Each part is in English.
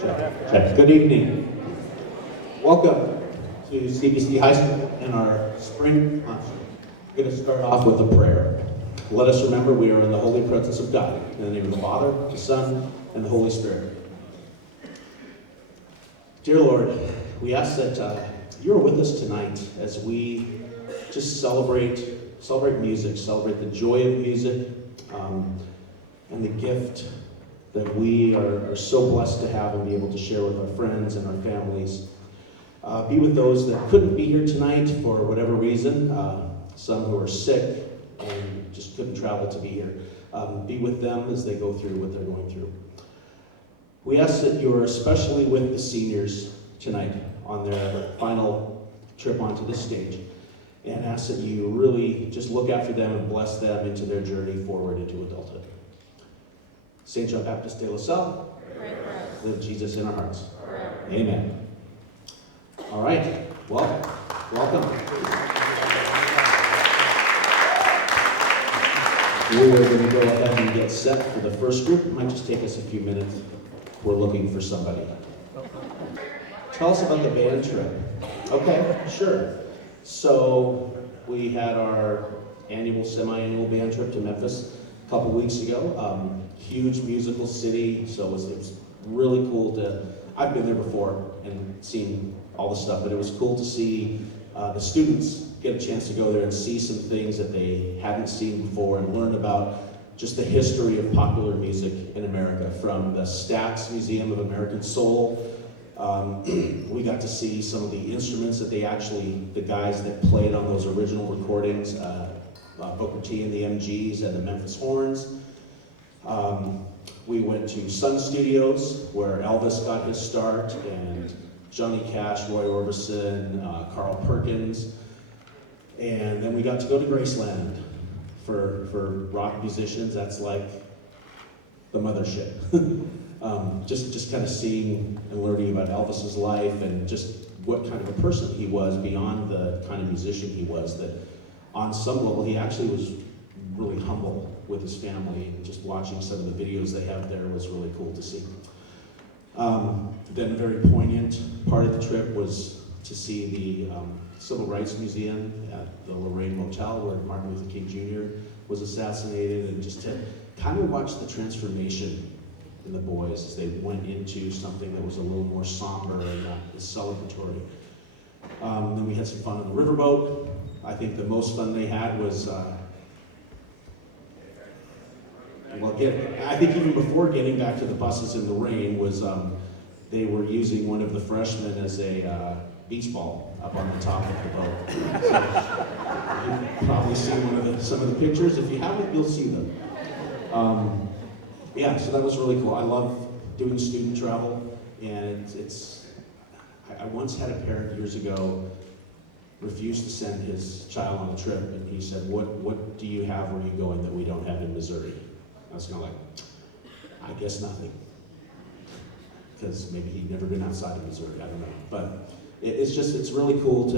Check. Good evening. Welcome to CBC High School and our spring concert. We're going to start off with a prayer. Let us remember we are in the holy presence of God. In the name of the Father, the Son, and the Holy Spirit. Dear Lord, we ask that you're with us tonight as we just celebrate music, celebrate the joy of music, and the gift that we are so blessed to have and be able to share with our friends and our families. Be with those that couldn't be here tonight for whatever reason, some who are sick and just couldn't travel to be here. Be with them as they go through what they're going through. We ask that you are especially with the seniors tonight on their final trip onto the stage, and ask that you really just look after them and bless them into their journey forward into adulthood. St. John Baptist de La Salle, live Jesus in our hearts. Amen. All right, well, welcome. We are going to go ahead and get set for the first group. It might just take us a few minutes. We're looking for somebody. Tell us about the band trip. Okay, sure. So we had our annual, semi-annual band trip to Memphis a couple weeks ago. Huge musical city, so it was really cool to, I've been there before and seen all the stuff, but it was cool to see the students get a chance to go there and see some things that they hadn't seen before and learn about just the history of popular music in America, from the Stax Museum of American Soul. We got to see some of the instruments that the guys that played on those original recordings, Booker T and the MGs and the Memphis Horns. We went to Sun Studios, where Elvis got his start, and Johnny Cash, Roy Orbison, Carl Perkins. And then we got to go to Graceland for rock musicians. That's like the mothership. Just kind of seeing and learning about Elvis's life and just what kind of a person he was beyond the kind of musician he was, that on some level he actually was really humble with his family, and just watching some of the videos they have there was really cool to see. Then a very poignant part of the trip was to see the Civil Rights Museum at the Lorraine Motel, where Martin Luther King Jr. was assassinated, and just to kind of watch the transformation in the boys as they went into something that was a little more somber and not as celebratory. Then we had some fun on the riverboat. I think the most fun they had was, I think even before getting back to the buses in the rain was they were using one of the freshmen as a beach ball up on the top of the boat. So you've probably seen some of the pictures. If you haven't, you'll see them. Yeah, so that was really cool. I love doing student travel, and I once had a parent years ago refuse to send his child on a trip, and he said, what do you have where you going that we don't have in Missouri? I was kind of like, I guess nothing. Because maybe he'd never been outside of Missouri, I don't know. But it's really cool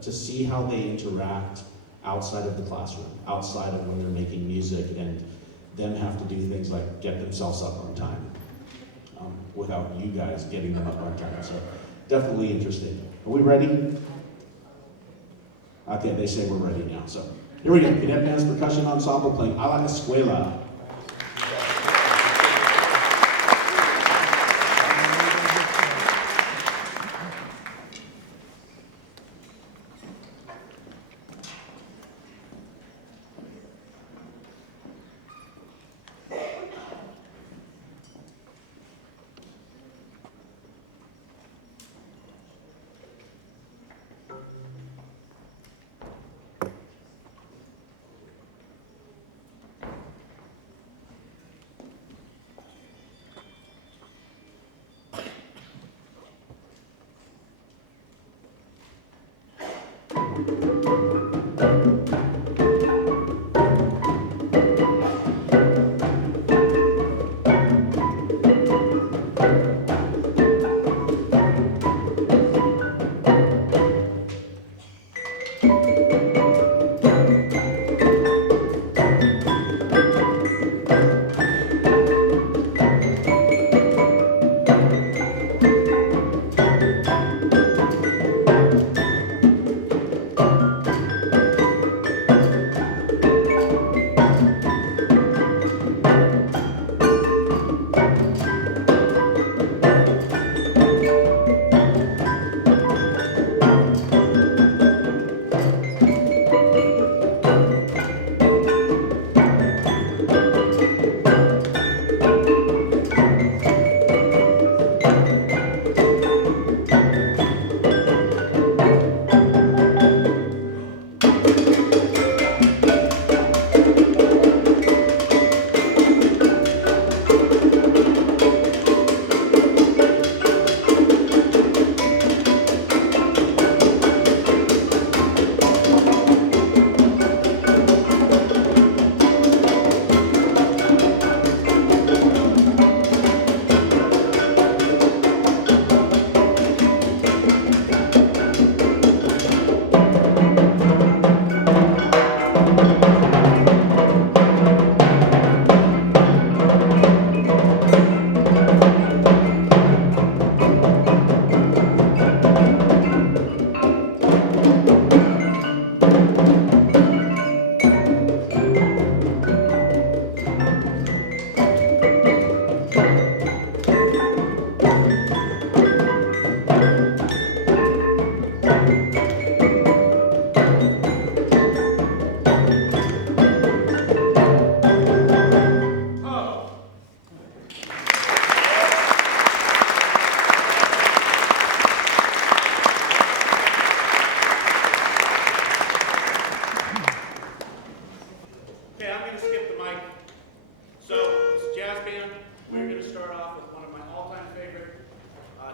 to see how they interact outside of the classroom, outside of when they're making music, and them have to do things like get themselves up on time without you guys getting them up on time. So definitely interesting. Are we ready? Okay, they say we're ready now. So here we go. Cadet Band's Percussion Ensemble playing A La Escuela.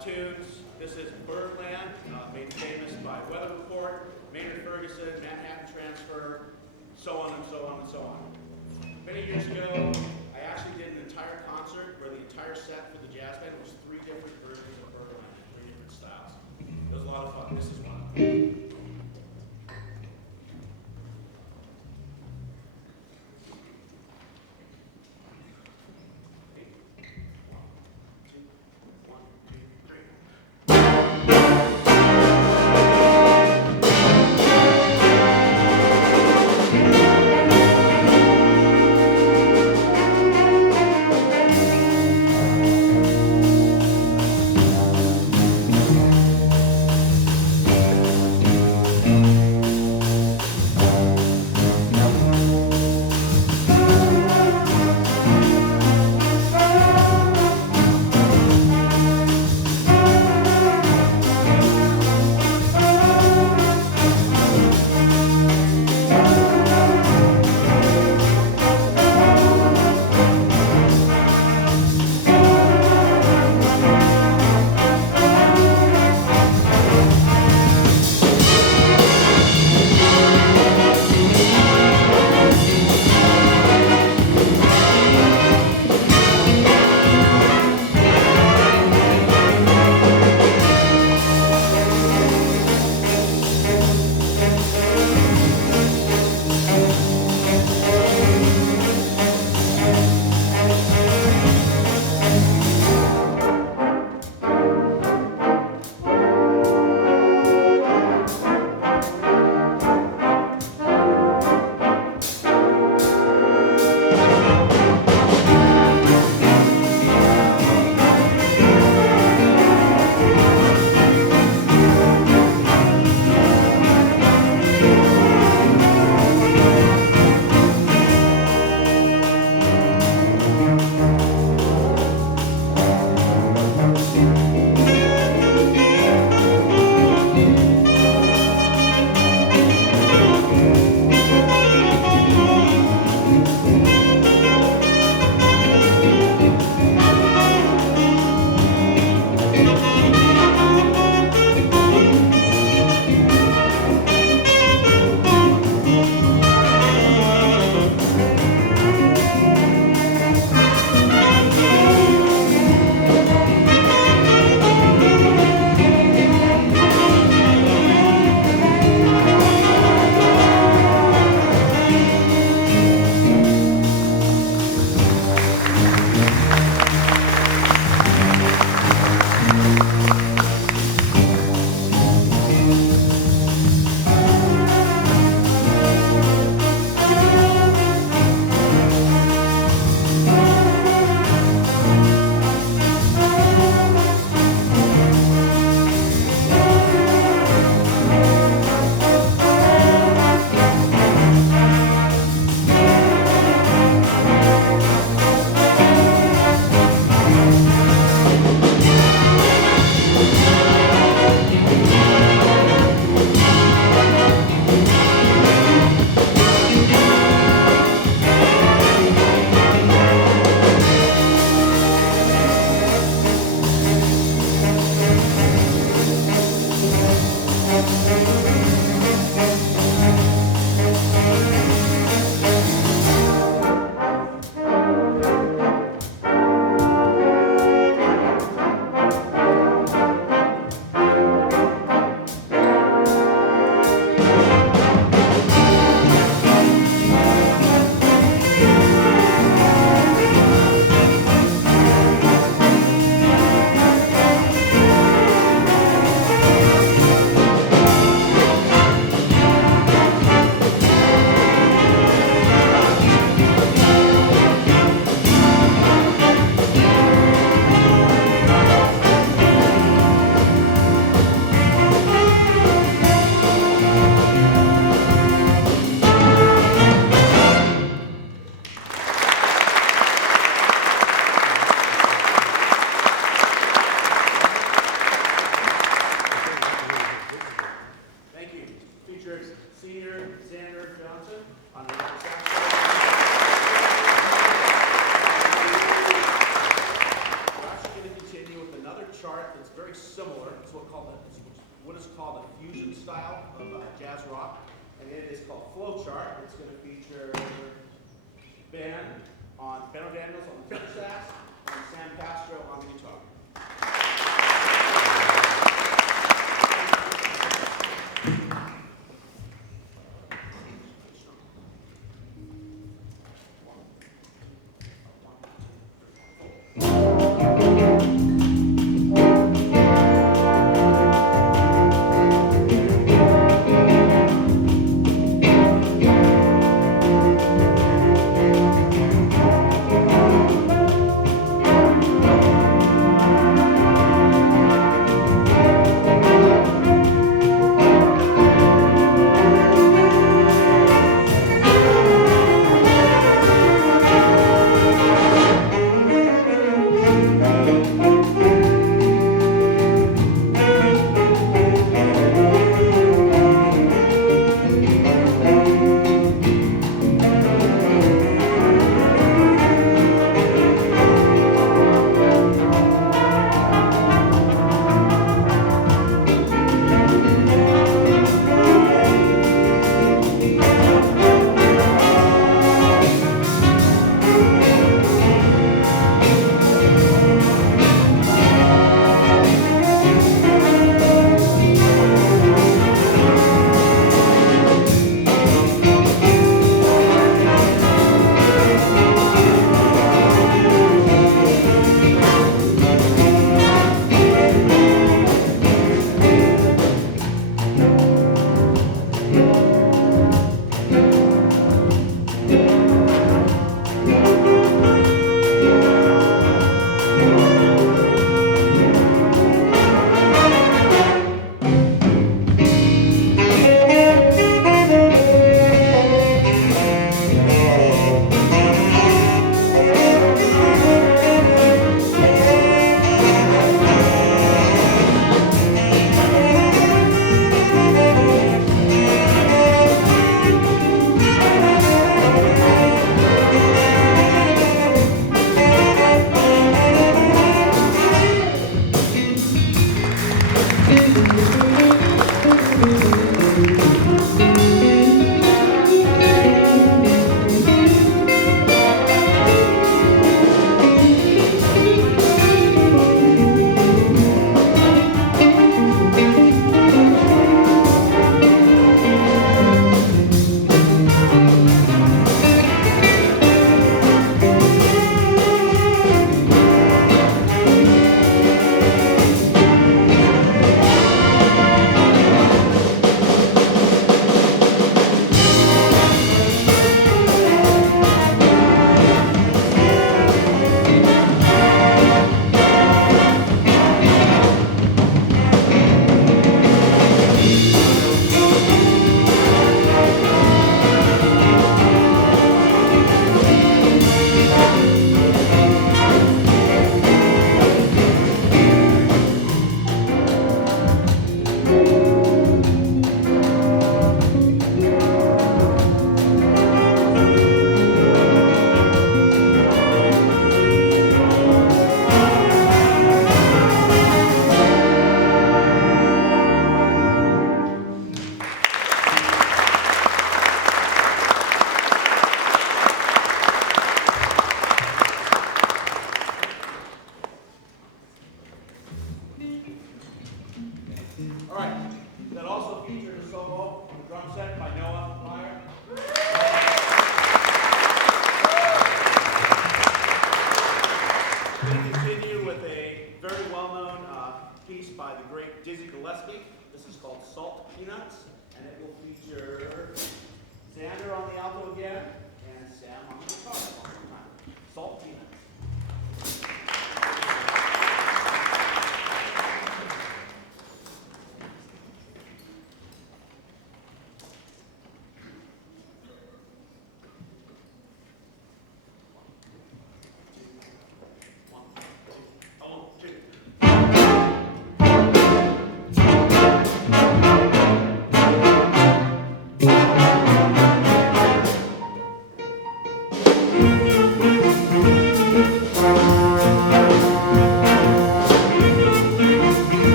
tunes. This is Birdland, made famous by Weather Report, Maynard Ferguson, Manhattan Transfer, so on and so on and so on. Many years ago, I actually did an entire concert where the entire set for the jazz band was 3 different versions of Birdland in 3 different styles. It was a lot of fun. This is one of them. chart that's very similar. It's what is called a fusion style of jazz rock, and it is called Flowchart. It's going to feature Ben O'Daniels on the tenor sax and Sam Castro on the guitar.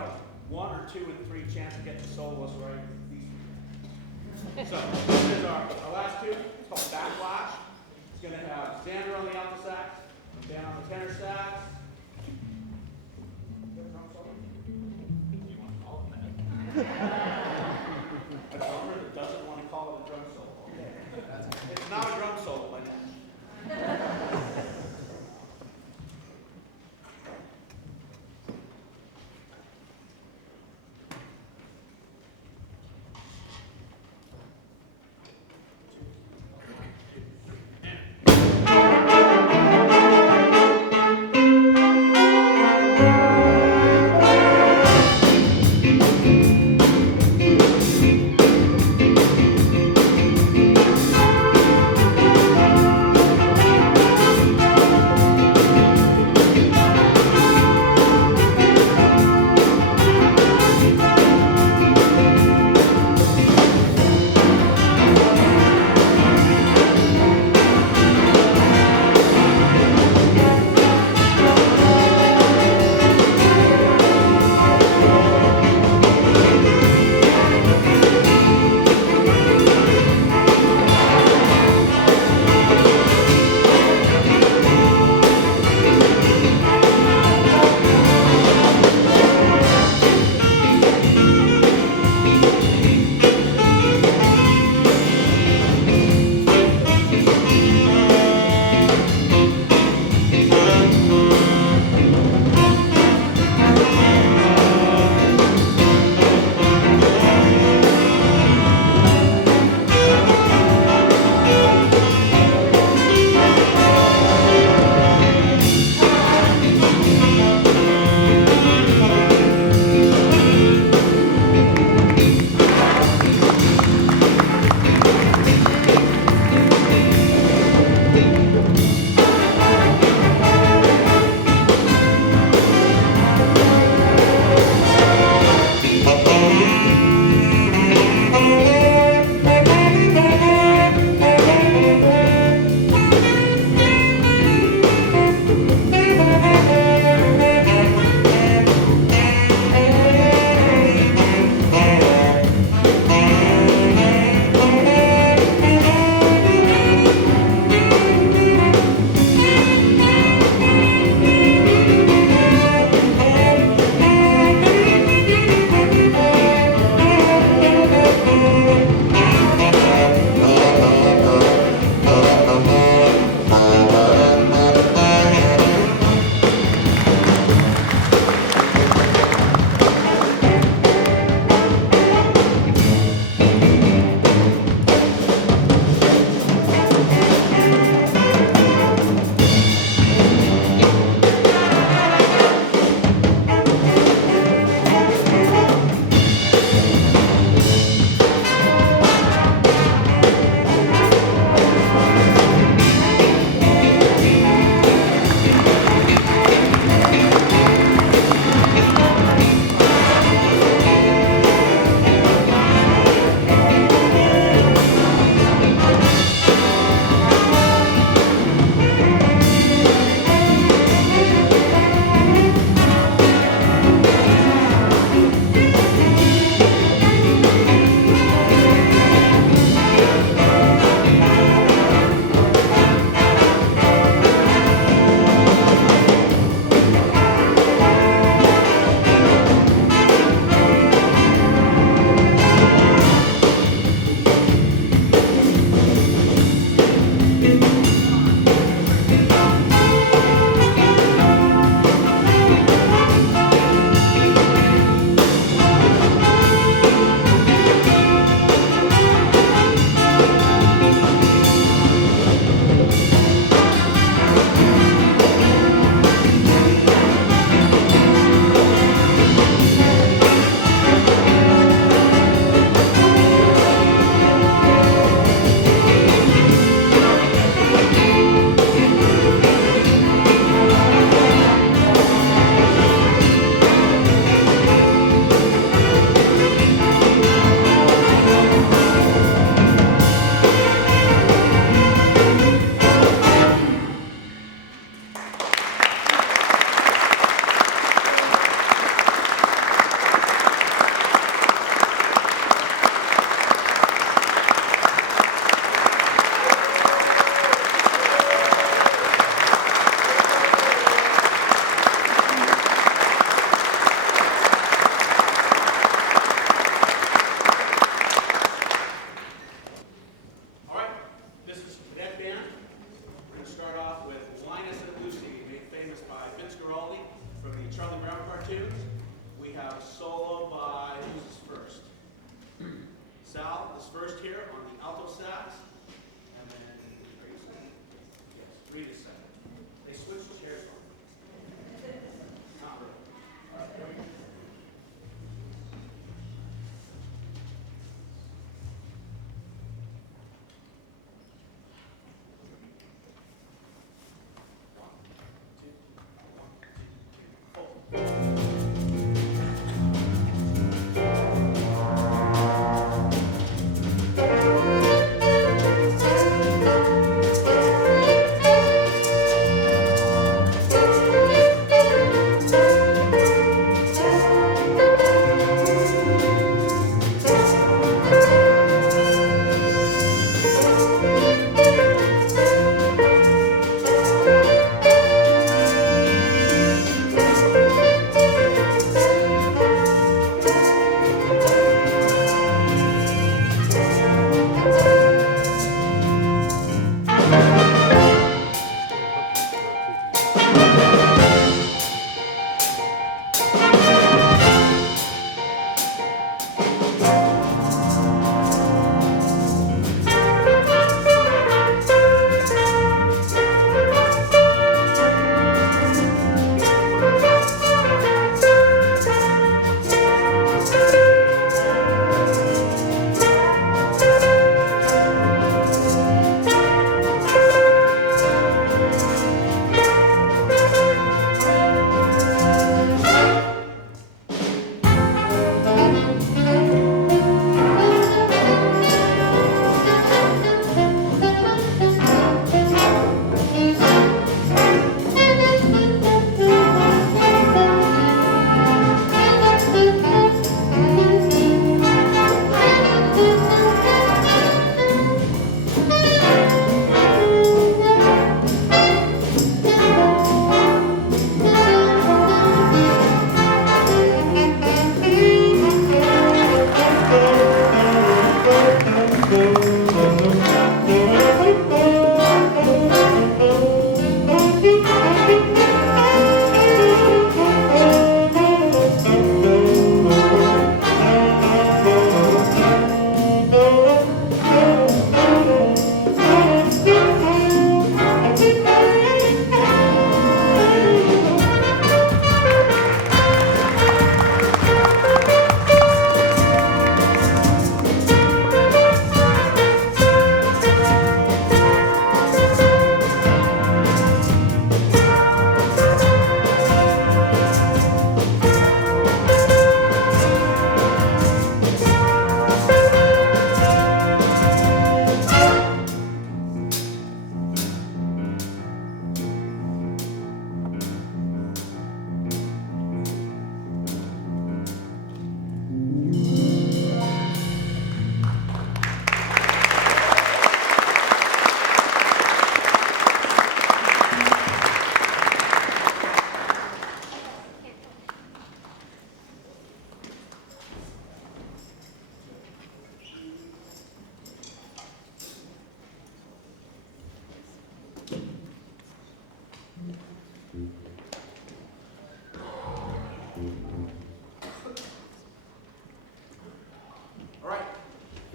got a 1 or 2 and 3 chance to get the soloist right. So here's our last tune. It's called Backlash. It's going to have Xander on the alto sax, Dan on the tenor sax. You have a drum solo? You want to call it that? A drummer that doesn't want to call it a drum solo. Okay. It's not a drum solo, like that.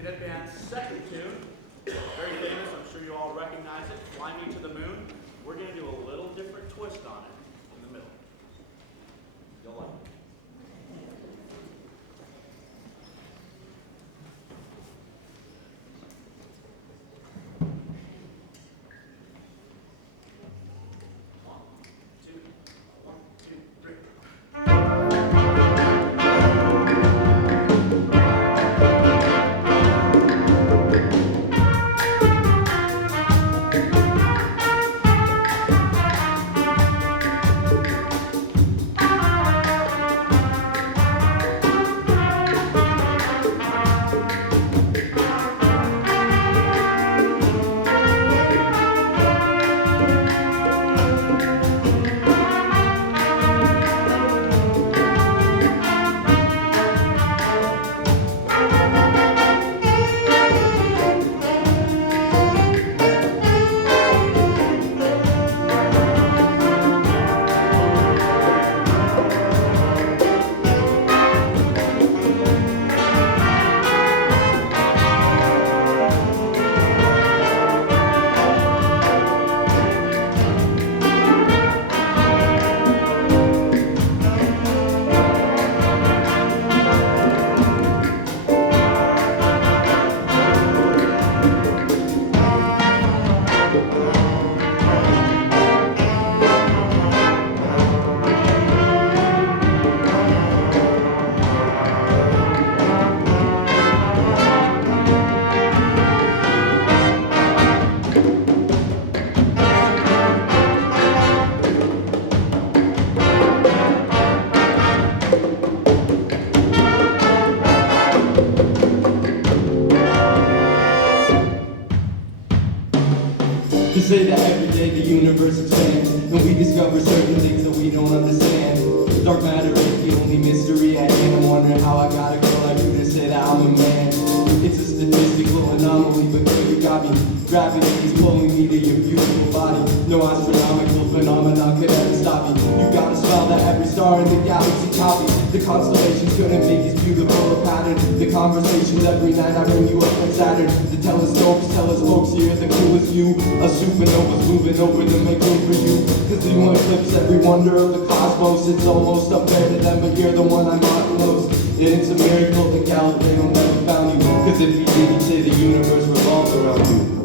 Ed Band's second tune. Very famous, I'm sure you all recognize it. Fly Me to the Moon. We're going to do a little different twist on it in the middle. You'll like it. To say that every day the universe expands, and we discover certain things that we don't understand. Dark matter is the only mystery at hand. I'm wondering how I got a girl like you to say that I'm a man. It's a statistical anomaly, but girl, you got me. Gravity is pulling me to your beautiful body. No astronomical phenomenon could ever stop me. You got a smile that every star in the galaxy copies. The constellations couldn't make as beautiful a pattern. The conversations every night I bring you up like Saturn. The telescopes tell us folks here the coolest view. A supernova's moving over to make room for you. Cause you want to eclipse every wonder of the cosmos. It's almost up there to them, but you're the one I'm on close. And it's a miracle that Galileo never found you. Cause if he did, he'd say the universe revolves around you.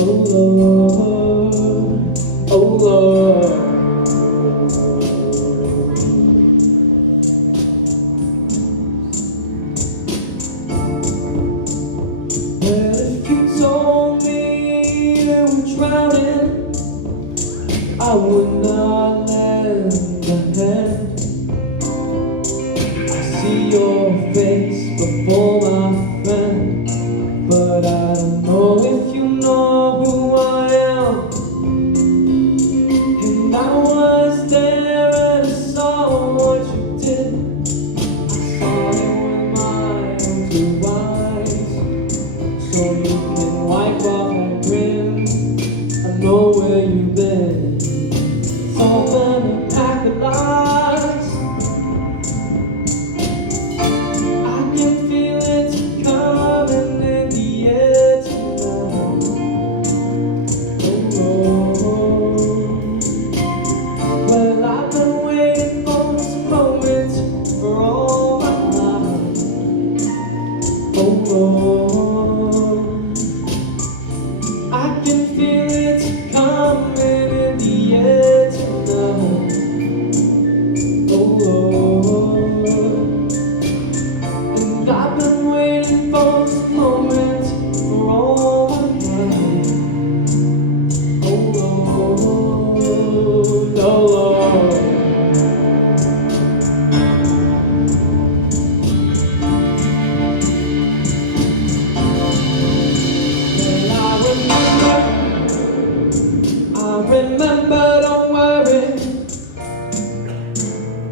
Oh Lord. Well, if you told me you were drowning, I would not lend a hand. I see your face before my friend, but I don't know if you know who I am. And I was there and I saw what you did. I saw it with my own two eyes. So you can wipe off that grin. I know where you've been. It's all been a pack of lies. I can feel it coming in the air tonight. Oh, well, I've been waiting for this moment for all my life. Oh, I can feel it coming in the air tonight. Oh, and I've been waiting for this moment for all my life. Oh, Lord, oh, Lord. I remember, don't worry.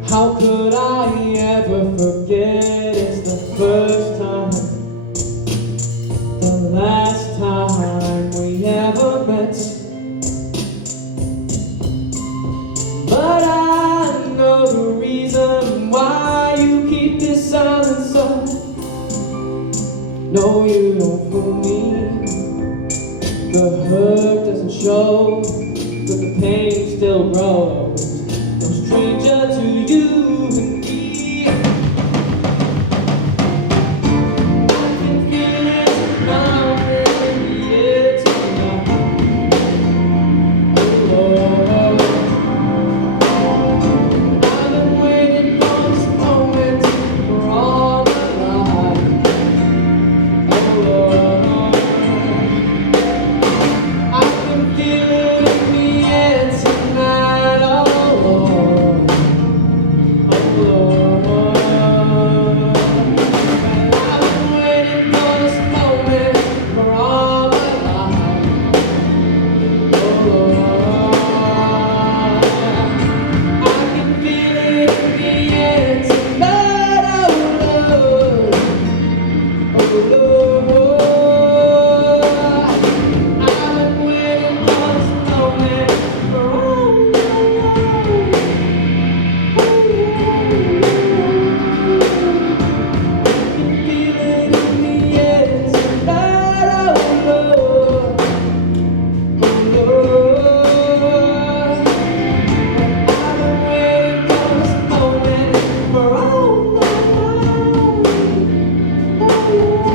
How could I ever forget? It's the first time, the last time we ever met. But I know the reason why you keep this silence up. No, you don't fool me. The hurt doesn't show, but the pain still grows. No stranger to you and me. I can feel it now in the air tonight. Oh, I've been waiting for this moment for all my life. Oh, I can feel it in the air tonight, oh Lord, oh Lord. And I've been waiting for this moment for all my life, oh Lord. I can feel it in the air tonight, oh Lord, oh Lord. I've been waiting for this moment for all my life. I can feel it in the air tonight, oh Lord, oh Lord. I've been waiting for this moment for all my life, oh Lord.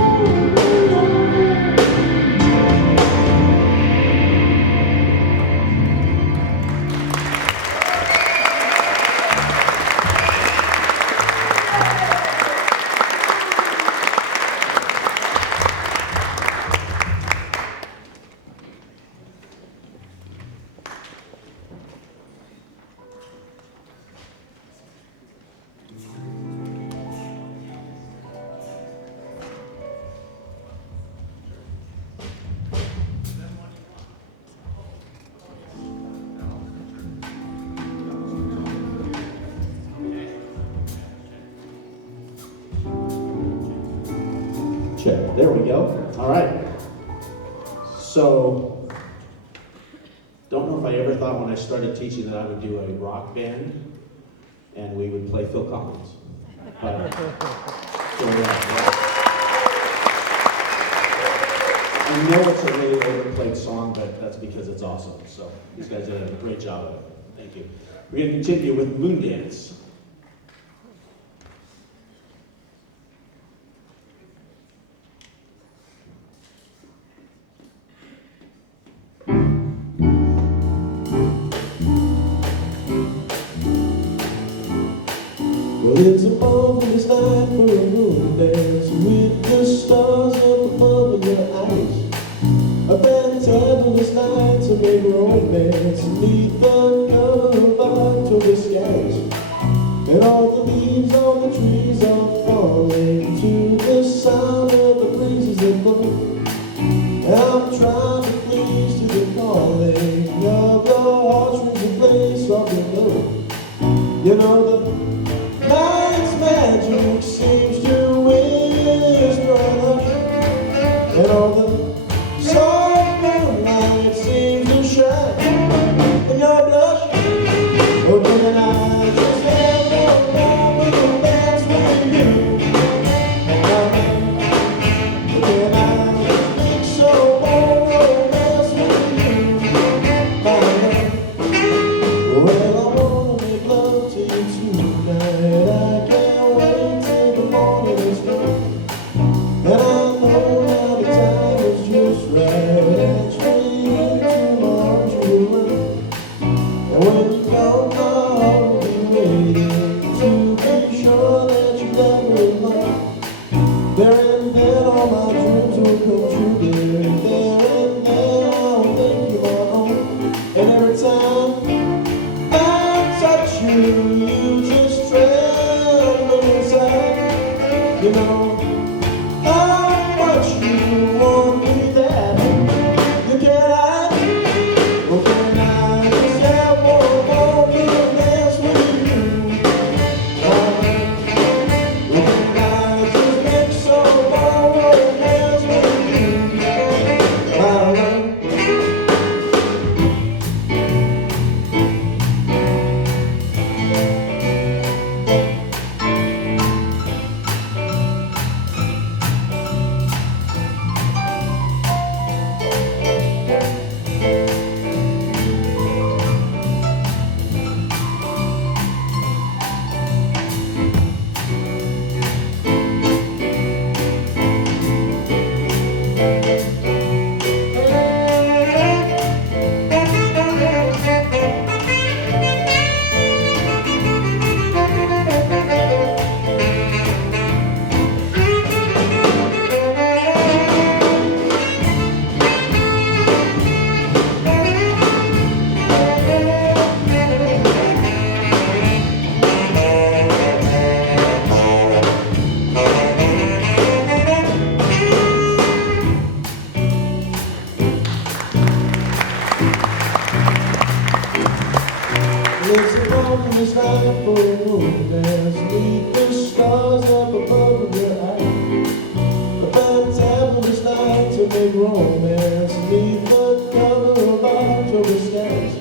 Check. There we go. All right. So, don't know if I ever thought when I started teaching that I would do a rock band and we would play Phil Collins. But, so yeah. I know it's a really overplayed song, but that's because it's awesome. So, these guys did a great job of it. Thank you. We're going to continue with Moondance. Well, it's a marvelous night for a moon dance with the stars up above and your all the soft moonlight seems to shine, and you're blushing, opening eyes, just have one more little dance with you. And I think so, more romance with you, my love. Well, I wanna make love to you tonight. I can't wait till the morning is through. And I know now the time is just right. And straight into my arms you will run. And when you come, my heart will be waiting to be sure that you never alone. There and then all my dreams will come true, dear. There and then I'll make you my own. And every time I touch you, you just tremble inside. You know how much you want me that you can't hide. Well, can I just have one more little dance with you? Well, can I just make some more romance with you? My love. It's a lonely night for a romance. Meet the stars up above your eyes. A fantabulous night to make romance. Meet the cover of October skies.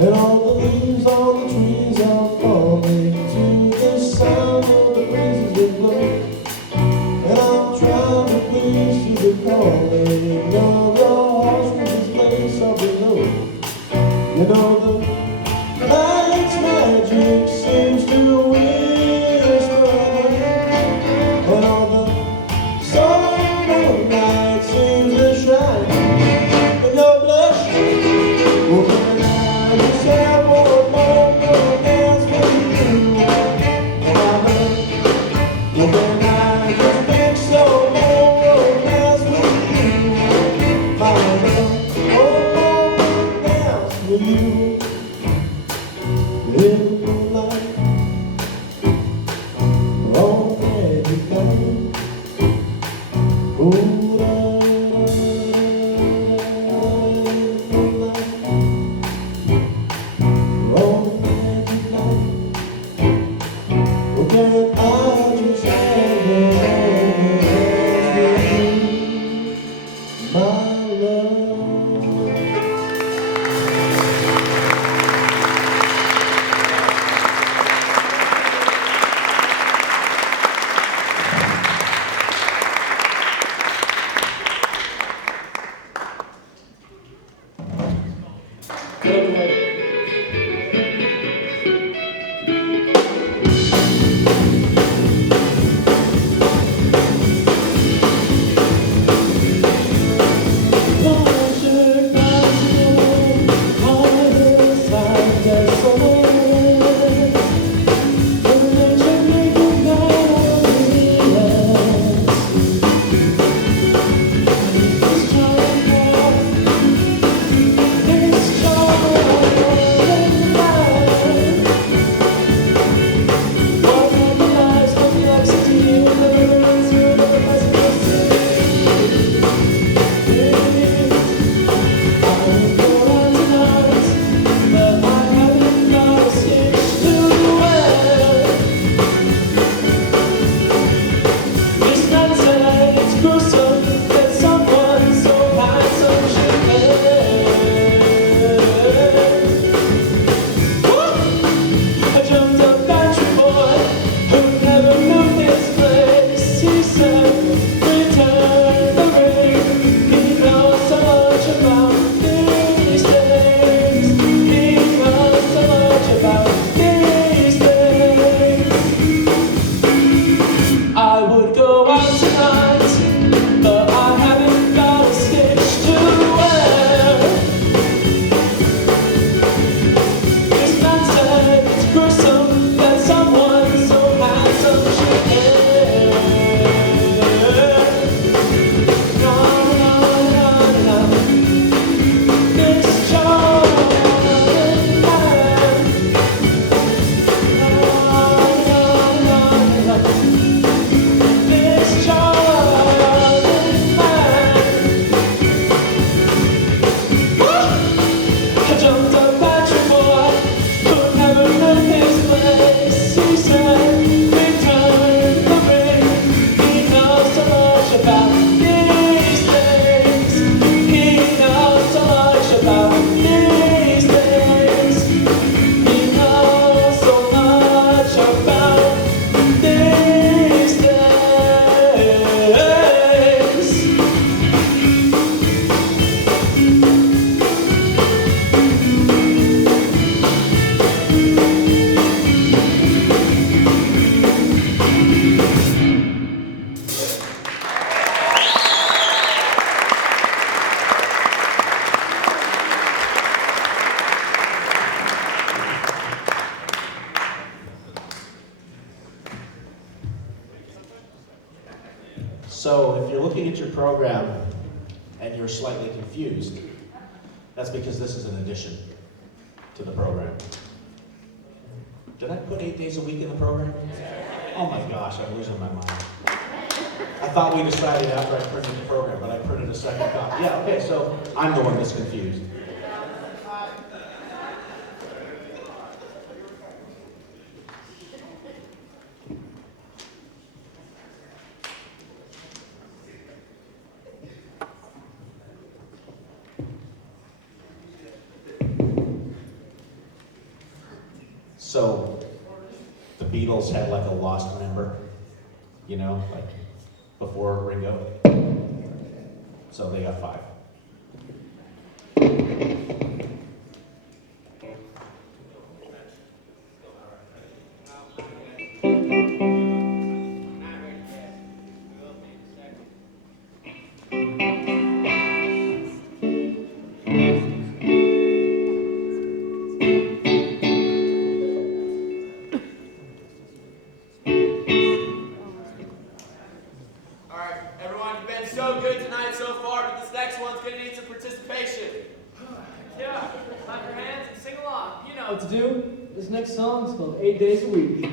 And all the leaves on the trees are falling to the sound of the breezes that blow. And I'm trying to please to the calling of your heart's with place up below. You know the night's magic seems to whisper, and all the soft moonlight seems to shine, and you're blushing. Well, can I just have one more little dance with you? Well, can I just make some more romance with you? program and you're slightly confused, that's because this is an addition to the program. Did I put 8 days a week in the program? Oh my gosh, I'm losing my mind. I thought we decided after I printed the program, but I printed a second copy. Yeah, okay, so I'm the one that's confused. So, the Beatles had like a lost member, you know, like before Ringo. So they got 5. So good tonight so far, but this next one's gonna need some participation. Yeah, clap your hands and sing along. You know What to do? This next song is called 8 Days a Week.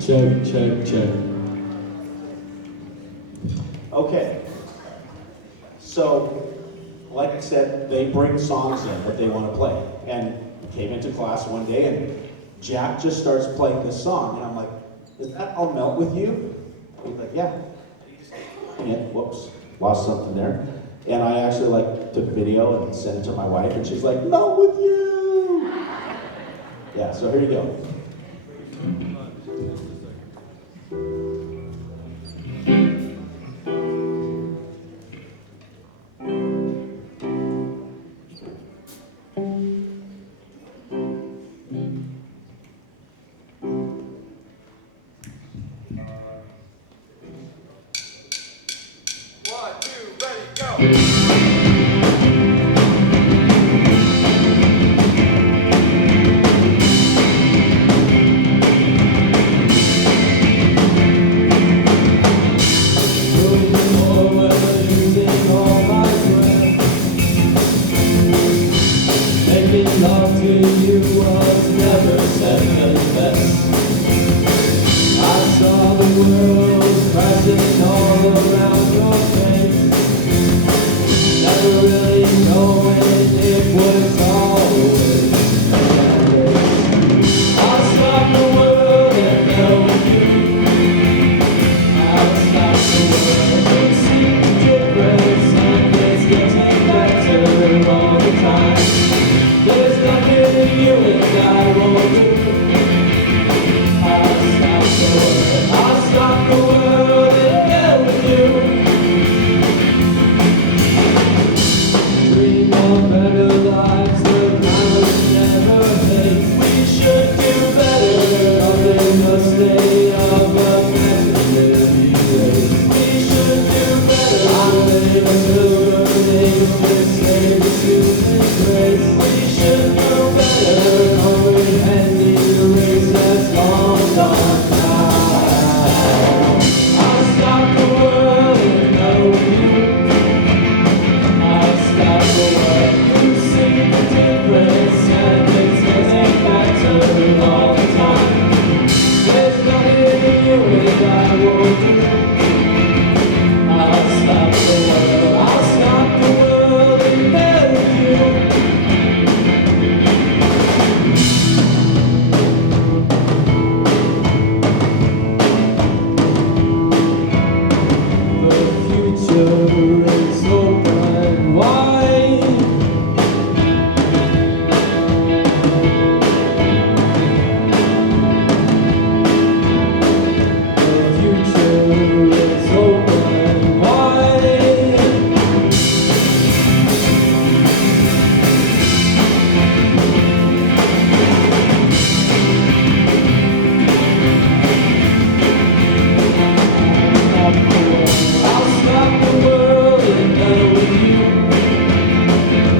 Check, check, check. Okay. So, like I said, they bring songs in that they want to play. And I came into class one day and Jack just starts playing this song. And I'm like, is that I'll Melt With You? He's like, yeah. Yeah, whoops, lost something there. And I actually took video and sent it to my wife and she's like, melt with you! Yeah, so here you go. love to you was never second best. I saw the world crashing all around your face, never really knowing it was always that way. I'll stop the world and know you. I'll stop the world and see the difference, and it's getting better all the time. There's nothing you and I won't do. I'll stop the world. I'll stop the world and go with you. Dream of better lives, the kind we never hate. We should do better, nothing a state of imaginary days. We should do better. I live until the days to save the human grace. We should do better, comprehending the race that's long gone by. I'll stop the world and go with you. I'll stop the world to see the difference, and it's getting better all the time. There's nothing you and I won't do. I'll stop the world. I'll stop the world and go with you. The future is open wide. The future is open wide. I'll stop the world and go with you.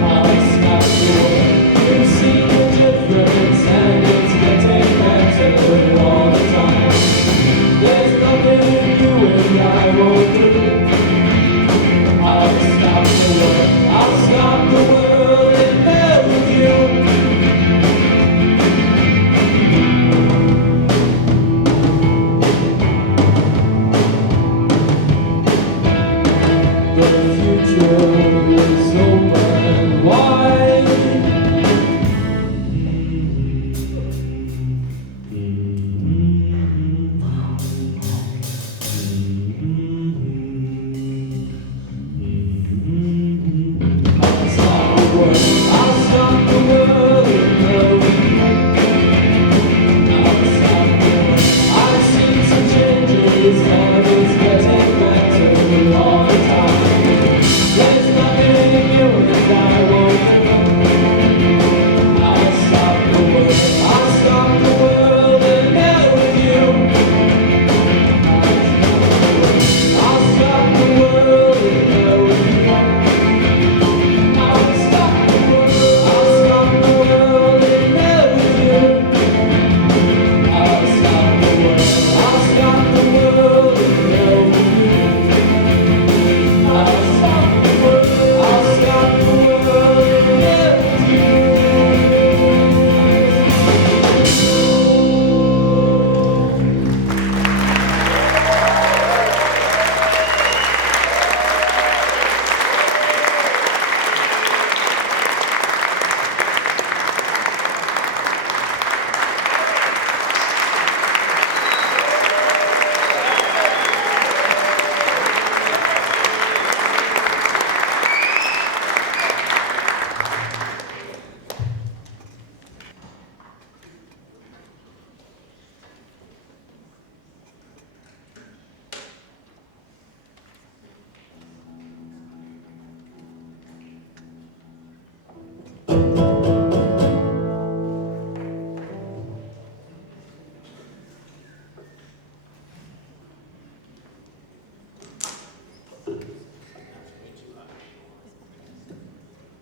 I'll stop the world. You see the difference, and it's getting better all the time. There's nothing you and I won't do. I'll stop the world. I'll stop the world and go with you. The future is open wide. I'll stop the world. I'll stop the world and go with you. I'll stop the world. I've seen some changes, but it's getting better all the time. There's nothing you and I won't do. I'll stop the world. I'll stop the world and go with you. I'll stop the world and go with you. I'll stop the world. I'll stop the world and go with you. I'll stop the world. I'll stop the world and go with you. I'll stop the world. I'll stop the world and go with you.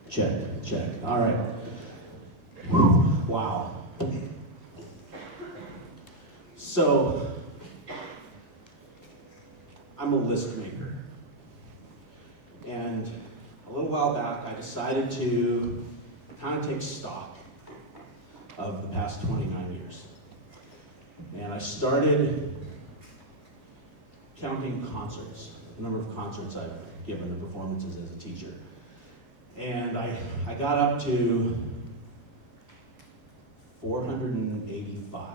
Check, check. All right. Wow. So, I'm a list maker. And a little while back, I decided to kind of take stock of the past 29 years. And I started counting concerts, the number of concerts I've given, the performances as a teacher. And I got up to 485.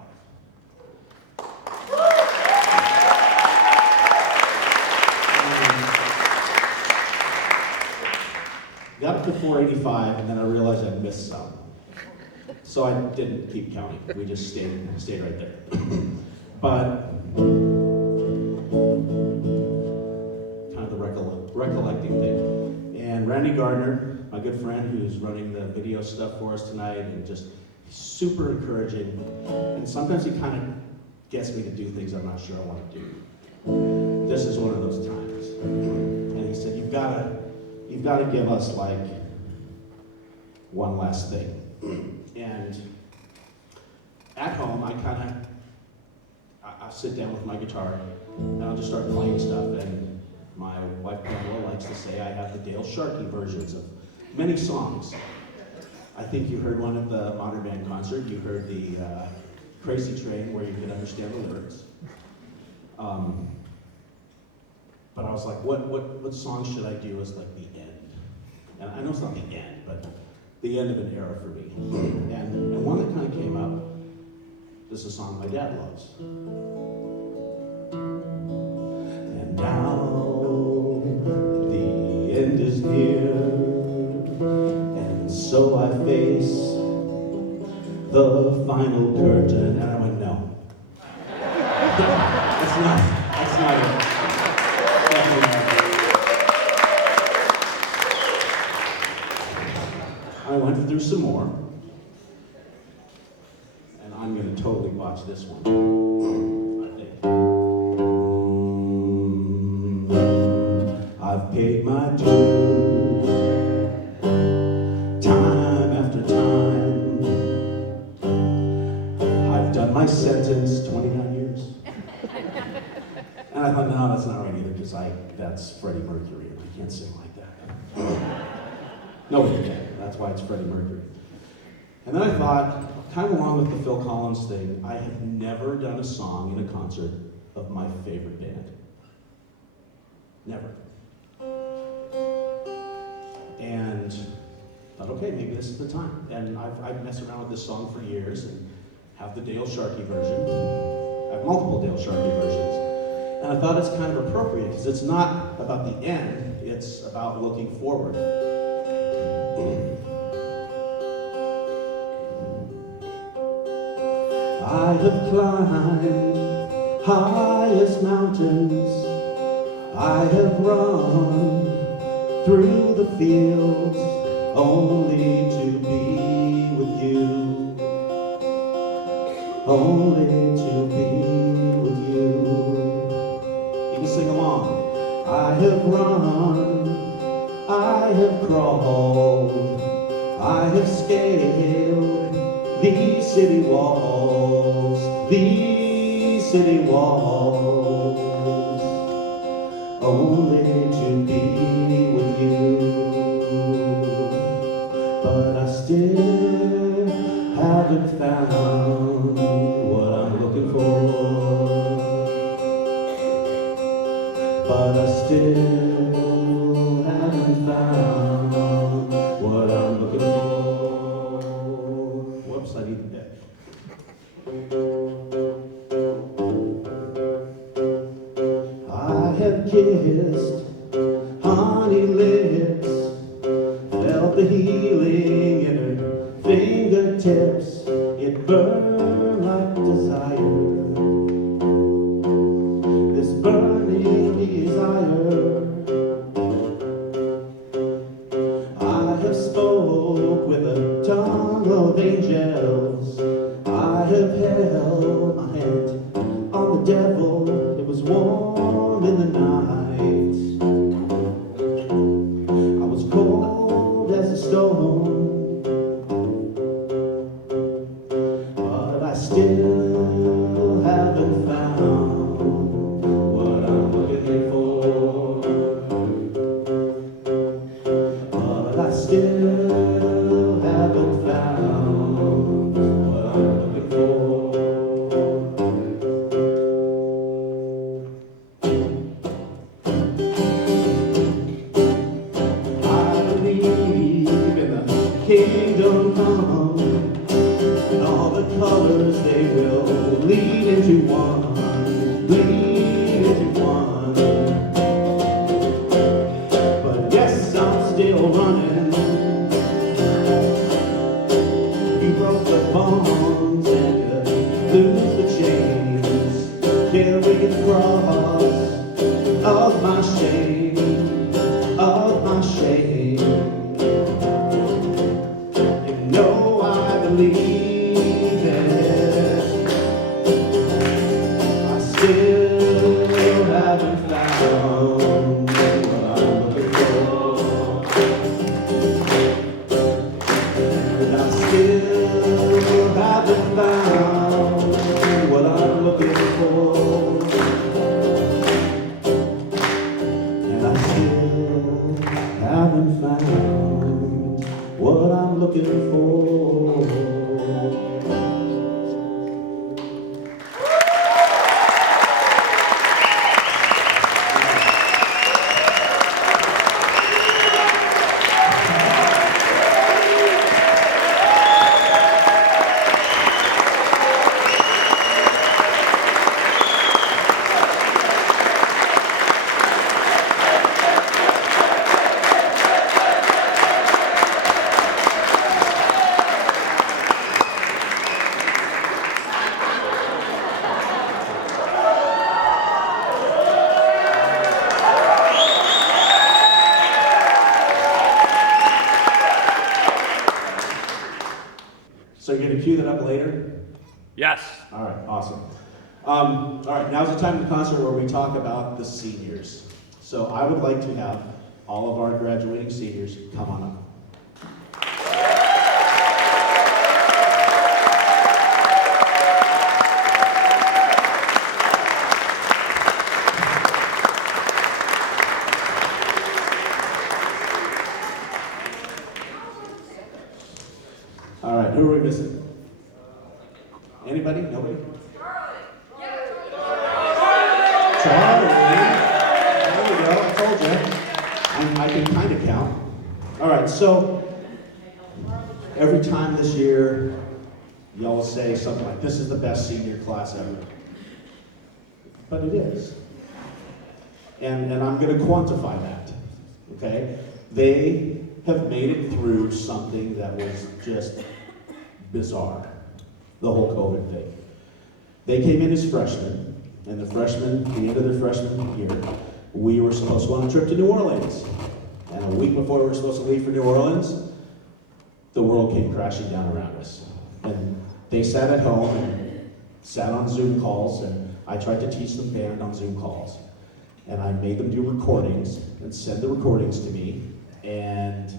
Got up to 485, and then I realized I missed some. So I didn't keep counting. We just stayed right there. But kind of the recollecting thing. And Randy Gardner, my good friend who's running the video stuff for us tonight, and just super encouraging. And sometimes he kind of gets me to do things I'm not sure I want to do. This is one of those times. And he said, you've got to give us like one last thing. And at home, I sit down with my guitar and I'll just start playing stuff. And my wife Pamela likes to say I have the Dale Sharkey versions of many songs. I think you heard one at the Modern Band concert. You heard the Crazy Train where you could understand the lyrics. But I was like, what song should I do as like the end? And I know it's not the end, but the end of an era for me. And one that kind of came up, this is a song my dad loves. And now the end is near, and so I face the final curtain. And I went, no. That's not it. I went through some more, and I'm going to totally botch this one, I think. I've paid my dues, time after time. I've done my sentence, 29 years. And I thought, no, that's not right either, because that's Freddie Mercury, and I can't sing like that. Nobody can. That's why it's Freddie Mercury. And then I thought, kind of along with the Phil Collins thing, I have never done a song in a concert of my favorite band. Never. And I thought, okay, maybe this is the time. And I've messed around with this song for years and have the Dale Sharkey version. I have multiple Dale Sharkey versions. And I thought it's kind of appropriate because it's not about the end, it's about looking forward. I have climbed highest mountains, I have run through the fields only to be with you, only to be with you. You can sing along. I have run, I have crawled, I have scaled these city walls, only to be with you. But I still haven't found what I'm looking for. But I still haven't found what I'm looking for. Whoops, I need the deck. I have kissed honey lips, felt the healing in her fingertips. It burned like desire, this burning desire. I have spoke with a tongue of angels. I have held my hand on the devil. It was warm in the night. I was cold as a stone, but I still haven't found what I'm looking for. But I still haven't found what You broke the bonds and you lose the chains, carry the cross of my shame, of my shame. You know I believe it. I still haven't found what I'm looking for. And I still haven't found what I'm looking for. And I still haven't found what I'm looking for. So you're gonna cue that up later? Yes. All right, awesome. All right, now's the time of the concert where we talk about the seniors. So I would like to have all of our graduating seniors come on up. All right, who are we missing? Anybody? Nobody? Charlie. There we go. I told you. I can kind of count. All right, so every time this year, y'all say something like, "This is the best senior class ever." But it is. And I'm going to quantify that. Okay? They have made it through something that was just bizarre, the whole COVID thing. They came in as freshmen, and the end of their freshman year, we were supposed to go on a trip to New Orleans. And a week before we were supposed to leave for New Orleans, the world came crashing down around us. And they sat at home and sat on Zoom calls, and I tried to teach them band on Zoom calls. And I made them do recordings and send the recordings to me. And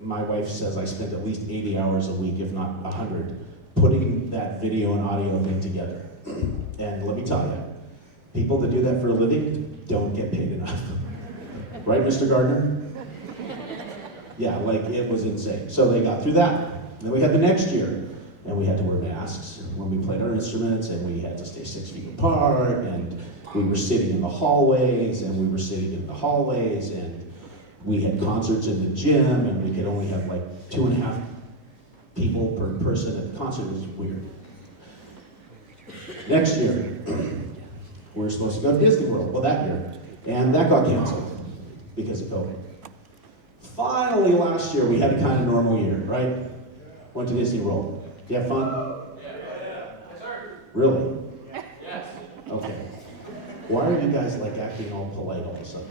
my wife says I spent at least 80 hours a week, if not 100, putting that video and audio thing together. And let me tell you, people that do that for a living don't get paid enough. Right, Mr. Gardner? Yeah, like it was insane. So they got through that. And then we had the next year, and we had to wear masks when we played our instruments, and we had to stay 6 feet apart, and we were sitting in the hallways, and we had concerts in the gym, and we could only have like 2.5 people per person at the concert. It was weird. Next year, we were supposed to go to Disney World. Well, that year. And that got canceled because of COVID. Finally, last year, we had a kind of normal year, right? Went to Disney World. Did you have fun? Yes, sir. Really? Yes. Okay. Why are you guys like acting all polite all of a sudden?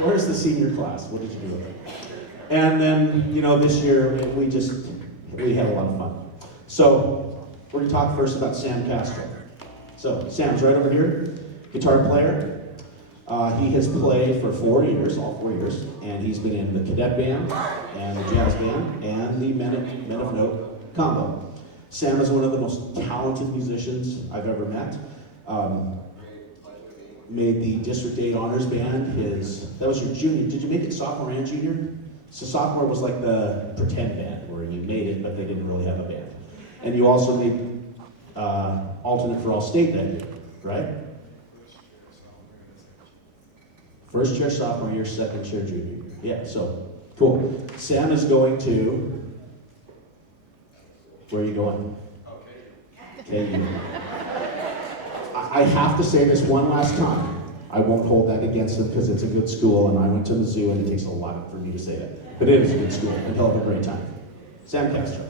Where's the senior class? What did you do with it? And then, this year we had a lot of fun. So we're gonna talk first about Sam Castro. So Sam's right over here, guitar player. He has played for 4 years, all 4 years, and he's been in the cadet band and the jazz band and the Men of Note combo. Sam is one of the most talented musicians I've ever met. Made the District 8 Honors Band that was your junior. Did you make it sophomore and junior? So sophomore was like the pretend band where you made it, but they didn't really have a band. And you also made alternate for all state that year, right? First chair sophomore year, second chair junior year. Yeah, so cool. Sam is going to, where are you going? Okay. I have to say this one last time. I won't hold that against him because it's a good school, and I went to the zoo, and it takes a lot for me to say that. But it is a good school, and he'll have a great time. Sam Castro.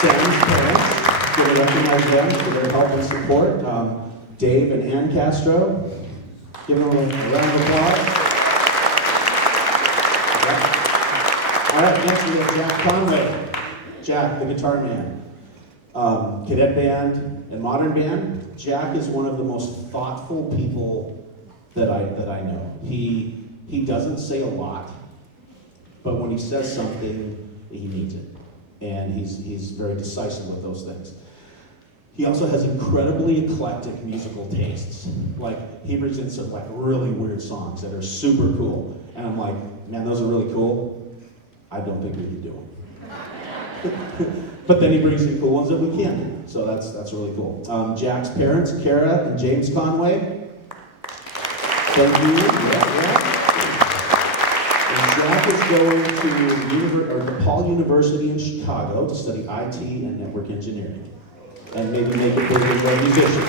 Sam's parents, give a recognize them for their help and support. Dave and Ann Castro, give them a round of applause. Yeah. All right, next we have Jack Conway. Jack, the guitar man. Cadet band and modern band. Jack is one of the most thoughtful people that I know. He doesn't say a lot, but when he says something, he means it. And he's very decisive with those things. He also has incredibly eclectic musical tastes. Like, he brings in some like really weird songs that are super cool. And I'm like, man, those are really cool. I don't think we can do them. But then he brings in cool ones that we can do. So that's really cool. Jack's parents, Kara and James Conway. Thank you. Yeah. And Jack is going to DePaul University in Chicago to study IT and network engineering. And maybe make a big musician.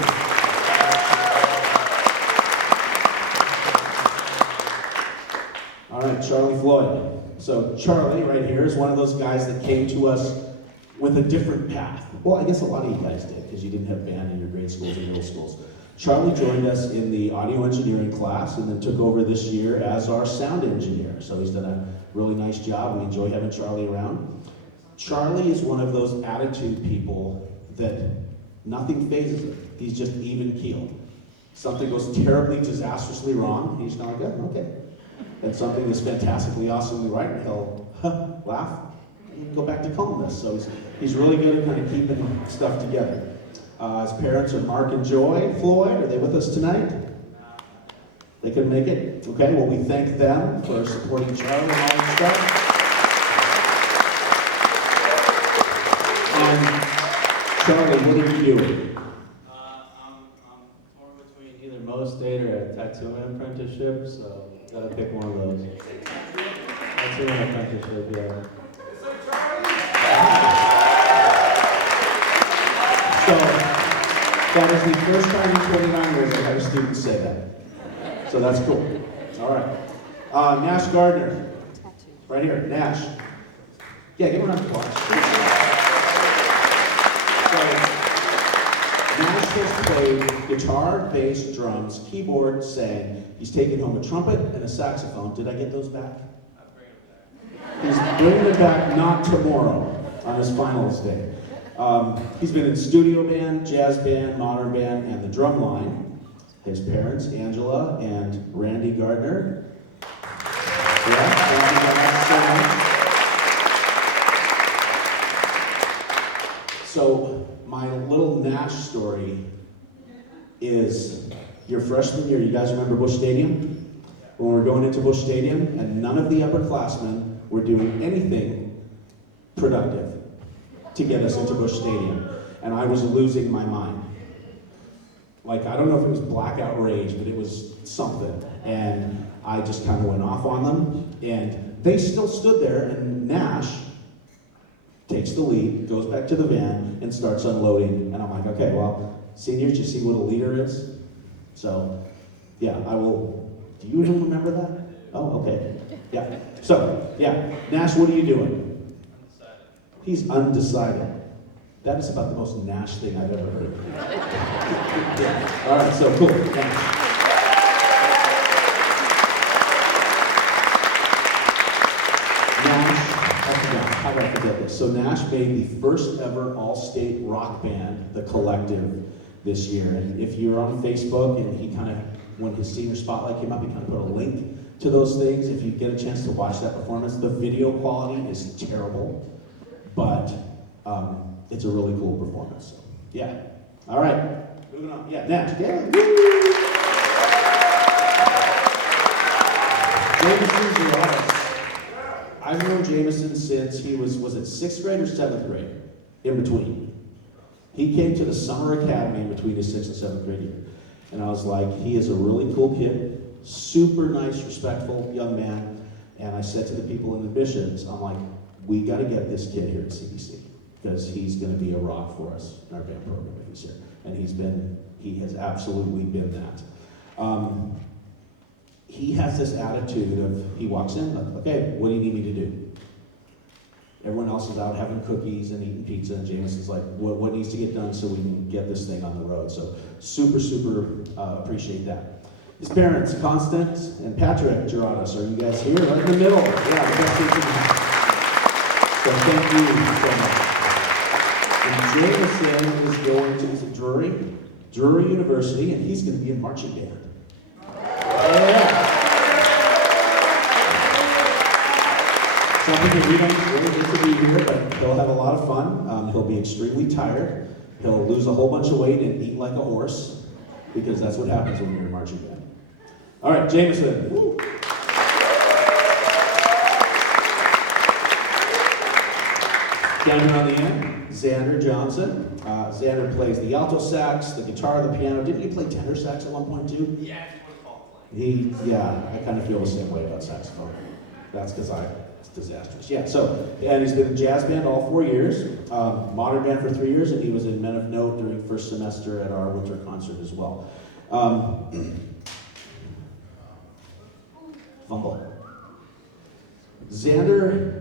All right, Charlie Floyd. So Charlie right here is one of those guys that came to us with a different path. Well, I guess a lot of you guys did, because you didn't have band in your grade schools and middle schools. Charlie joined us in the audio engineering class and then took over this year as our sound engineer. So he's done a really nice job. We enjoy having Charlie around. Charlie is one of those attitude people that nothing phases him. He's just even keeled. Something goes terribly, disastrously wrong, he's not like, oh, okay. And something is fantastically, awesomely right, and he'll laugh and go back to calmness. So he's really good at kind of keeping stuff together. His parents are Mark and Joy Floyd. Are they with us tonight? They couldn't make it? Okay, well, we thank them for supporting Charlie and all this stuff. And Charlie, what are you doing? I'm torn between either Mo State or a tattooing apprenticeship, so gotta pick one of those. Tattooing apprenticeship, yeah. So, that is the first time in 29 years I've had a student say that. So that's cool. All right. Nash Gardner. Right here, Nash. Yeah, give him a round of applause. So, Nash has played guitar, bass, drums, keyboard, sang. He's taken home a trumpet and a saxophone. Did I get those back? He's bringing it back not tomorrow, on his finals day. He's been in studio band, jazz band, modern band, and the drum line. His parents, Angela and Randy Gardner. Yeah, thank you guys so much. So, my little Nash story is your freshman year. You guys remember Busch Stadium? When we were going into Busch Stadium, and none of the upperclassmen were doing anything productive to get us into Busch Stadium. And I was losing my mind. Like, I don't know if it was blackout rage, but it was something. And I just kind of went off on them. And they still stood there, and Nash takes the lead, goes back to the van, and starts unloading. And I'm like, okay, well, seniors, you see what a leader is? So, yeah, I will. Do you even remember that? Oh, okay. Yeah. So, yeah. Nash, what are you doing? He's undecided. That is about the most Nash thing I've ever heard. Yeah. All right, so cool. Nash. How did I forget this? So Nash made the first ever all-state rock band, The Collective, this year. And if you're on Facebook, and he kind of, when his senior spotlight came up, he kind of put a link to those things. If you get a chance to watch that performance, the video quality is terrible. But it's a really cool performance. So, yeah. All right. Moving on. Yeah, Nash. Yeah. Woo! Jameson Gerardis. I've known Jameson since he was it 6th grade or 7th grade? In between. He came to the summer academy in between his 6th and 7th grade year. And I was like, he is a really cool kid, super nice, respectful young man. And I said to the people in the missions, I'm like, we got to get this kid here at CBC because he's going to be a rock for us in our band program if he's here. And he has absolutely been that. he has this attitude of, he walks in, like, okay, what do you need me to do? Everyone else is out having cookies and eating pizza, and Jameson's like, what needs to get done so we can get this thing on the road? So super, super appreciate that. His parents, Constance and Patrick Gerardus, are you guys here? Right in the middle. Yeah, the best thing you can have. So thank you so much. And Jameson is going to Drury University, and he's going to be in marching band. Yeah. Something that we don't really get to be here, but he'll have a lot of fun. He'll be extremely tired. He'll lose a whole bunch of weight and eat like a horse, because that's what happens when you're in marching band. All right, Jameson. Woo. Down here on the end, Xander Johnson. Xander plays the alto sax, the guitar, the piano. Didn't you play tenor sax at one point too? Yeah, if you want to call it playing. I kind of feel the same way about saxophone. That's because it's disastrous. Yeah, so, and he's been in jazz band all 4 years, modern band for 3 years, and he was in Men of Note during first semester at our winter concert as well. Fumble. Xander,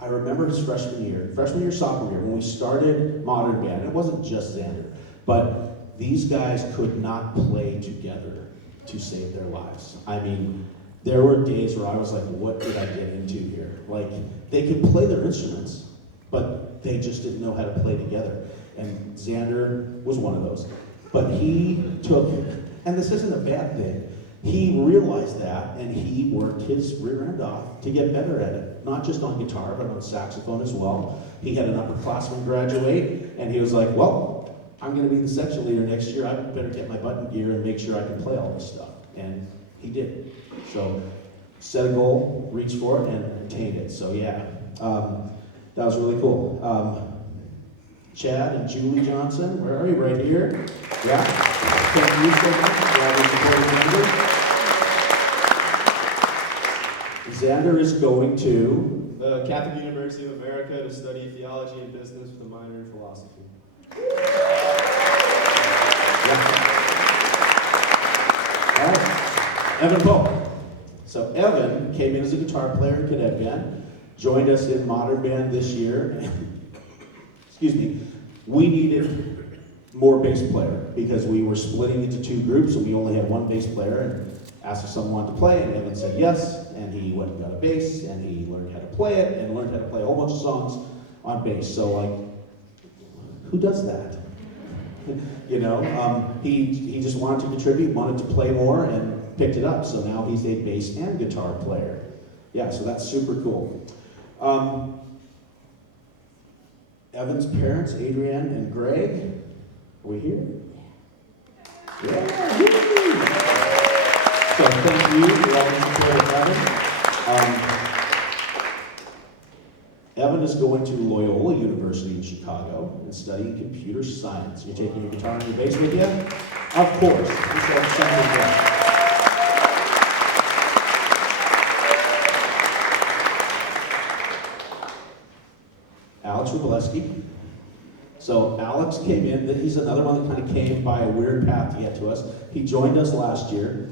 I remember his freshman year, sophomore year, when we started modern band. It wasn't just Xander, but these guys could not play together to save their lives. I mean, there were days where I was like, what did I get into here? Like, they could play their instruments, but they just didn't know how to play together. And Xander was one of those. But he took, and this isn't a bad thing, he realized that, and he worked his rear end off to get better at it. Not just on guitar, but on saxophone as well. He had an upperclassman graduate, and he was like, well, I'm going to be the section leader next year. I better get my button gear and make sure I can play all this stuff. And he did. So, set a goal, reach for it, and attained it. So yeah, that was really cool. Chad and Julie Johnson, where are you? Right here. Yeah. Thank you so much. Glad you're supporting Xander. Xander is going to the Catholic University of America to study theology and business with a minor in philosophy. Yeah. All right. Evan Pope. So Evan came in as a guitar player in cadet band, joined us in modern band this year. Excuse me. We needed more bass player because we were splitting into 2 groups and we only had 1 bass player, and asked if someone wanted to play, and Evan said yes, and he went and got a bass, and he learned how to play it, and learned how to play a whole bunch of songs on bass. So like, who does that? You know, he just wanted to contribute, wanted to play more, and picked it up. So now he's a bass and guitar player. Yeah, so that's super cool. Evan's parents, Adrienne and Greg, are we here? Yeah. Woo! So thank you for all the support of Evan. Evan is going to Loyola University in Chicago and studying computer science. You're taking your guitar and your bass with you? Of course. Alex Wroblewski. So Alex came in, he's another one that kind of came by a weird path to get to us. He joined us last year.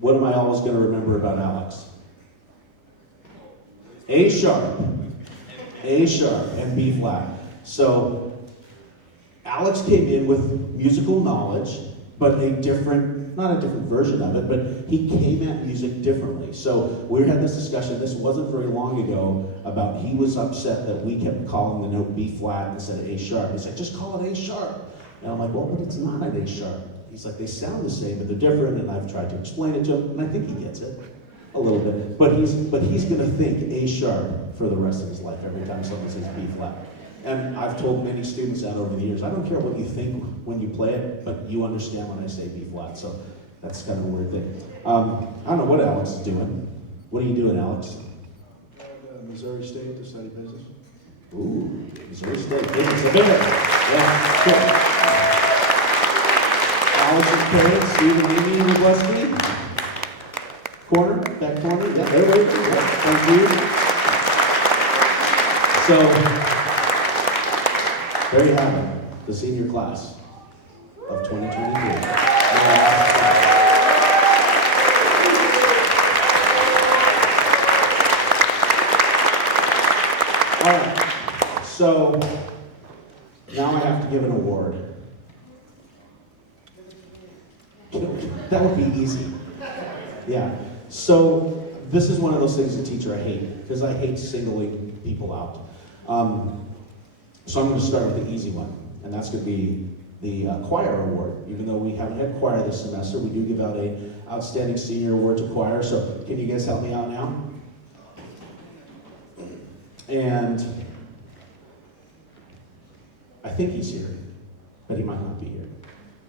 What am I always going to remember about Alex? A sharp, and B flat. So Alex came in with musical knowledge, but not a different version of it, but he came at music differently. So we had this discussion, this wasn't very long ago, about he was upset that we kept calling the note B flat instead of A sharp. He's like, just call it A sharp. And I'm like, well, but it's not an A sharp. He's like, they sound the same, but they're different, and I've tried to explain it to him, and I think he gets it a little bit. But he's gonna think A sharp for the rest of his life every time someone says B flat. And I've told many students that over the years, I don't care what you think when you play it, but you understand when I say B flat. So that's kind of a weird thing. I don't know what Alex is doing. What are you doing, Alex? Missouri State to study business. Ooh, Missouri State business. Yeah, cool. Alex's parents, Steve and Amy Wroblewski. Back corner. Yeah, there we go. Yeah, thank you. So, there you have it, the senior class of 2023. So now I have to give an award. That would be easy. Yeah. So this is one of those things, a teacher, I hate, because I hate singling people out. So I'm going to start with the easy one, and that's going to be the choir award. Even though we haven't had choir this semester, we do give out a outstanding senior award to choir. So can you guys help me out now? And I think he's here, but he might not be here.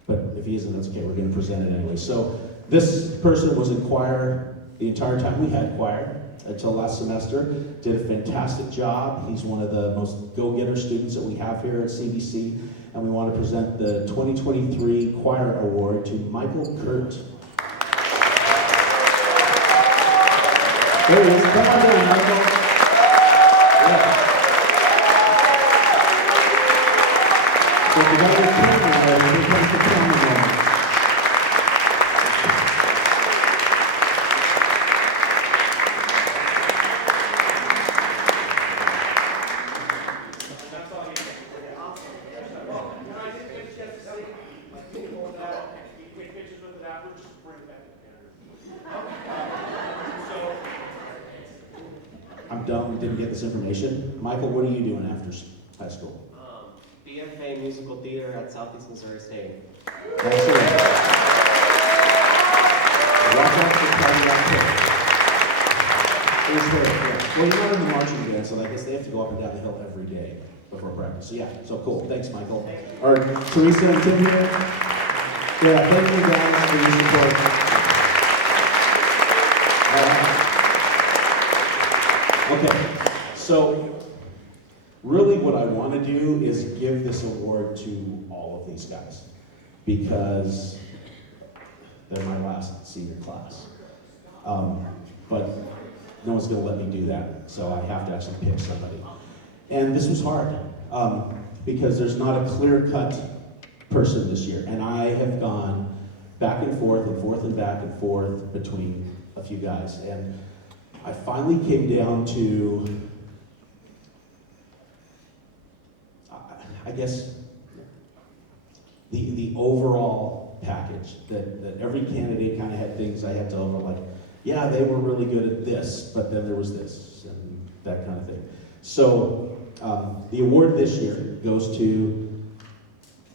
But if he isn't, that's okay. We're going to present it anyway. So this person was in choir the entire time we had choir until last semester. Did a fantastic job. He's one of the most go-getter students that we have here at CBC. And we want to present the 2023 Choir Award to Michael Kurt. There he is. Come on down, Michael. Yeah. So if you got your camera there, here comes the camera going. I'm dumb, didn't get this information. Michael, what are you doing after high school? BFA Musical Theater at Southeast Missouri State. Excellent. Watch out for cardiac arrest. Well, you're not in the marching band, so I guess they have to go up and down the hill every day before practice. So yeah, so cool. Thanks, Michael. Are Teresa and Tim here? Yeah, thank you guys for your support. Okay, so really what I want to do is give this award to all of these guys because they're my last senior class. But no one's going to let me do that, so I have to actually pick somebody. And this was hard because there's not a clear-cut person this year, and I have gone back and forth and forth and back and forth between a few guys, and I finally came down to, I guess, the overall package, that every candidate kind of had things I had to over, like, yeah, they were really good at this, but then there was this, and that kind of thing. So the award this year goes to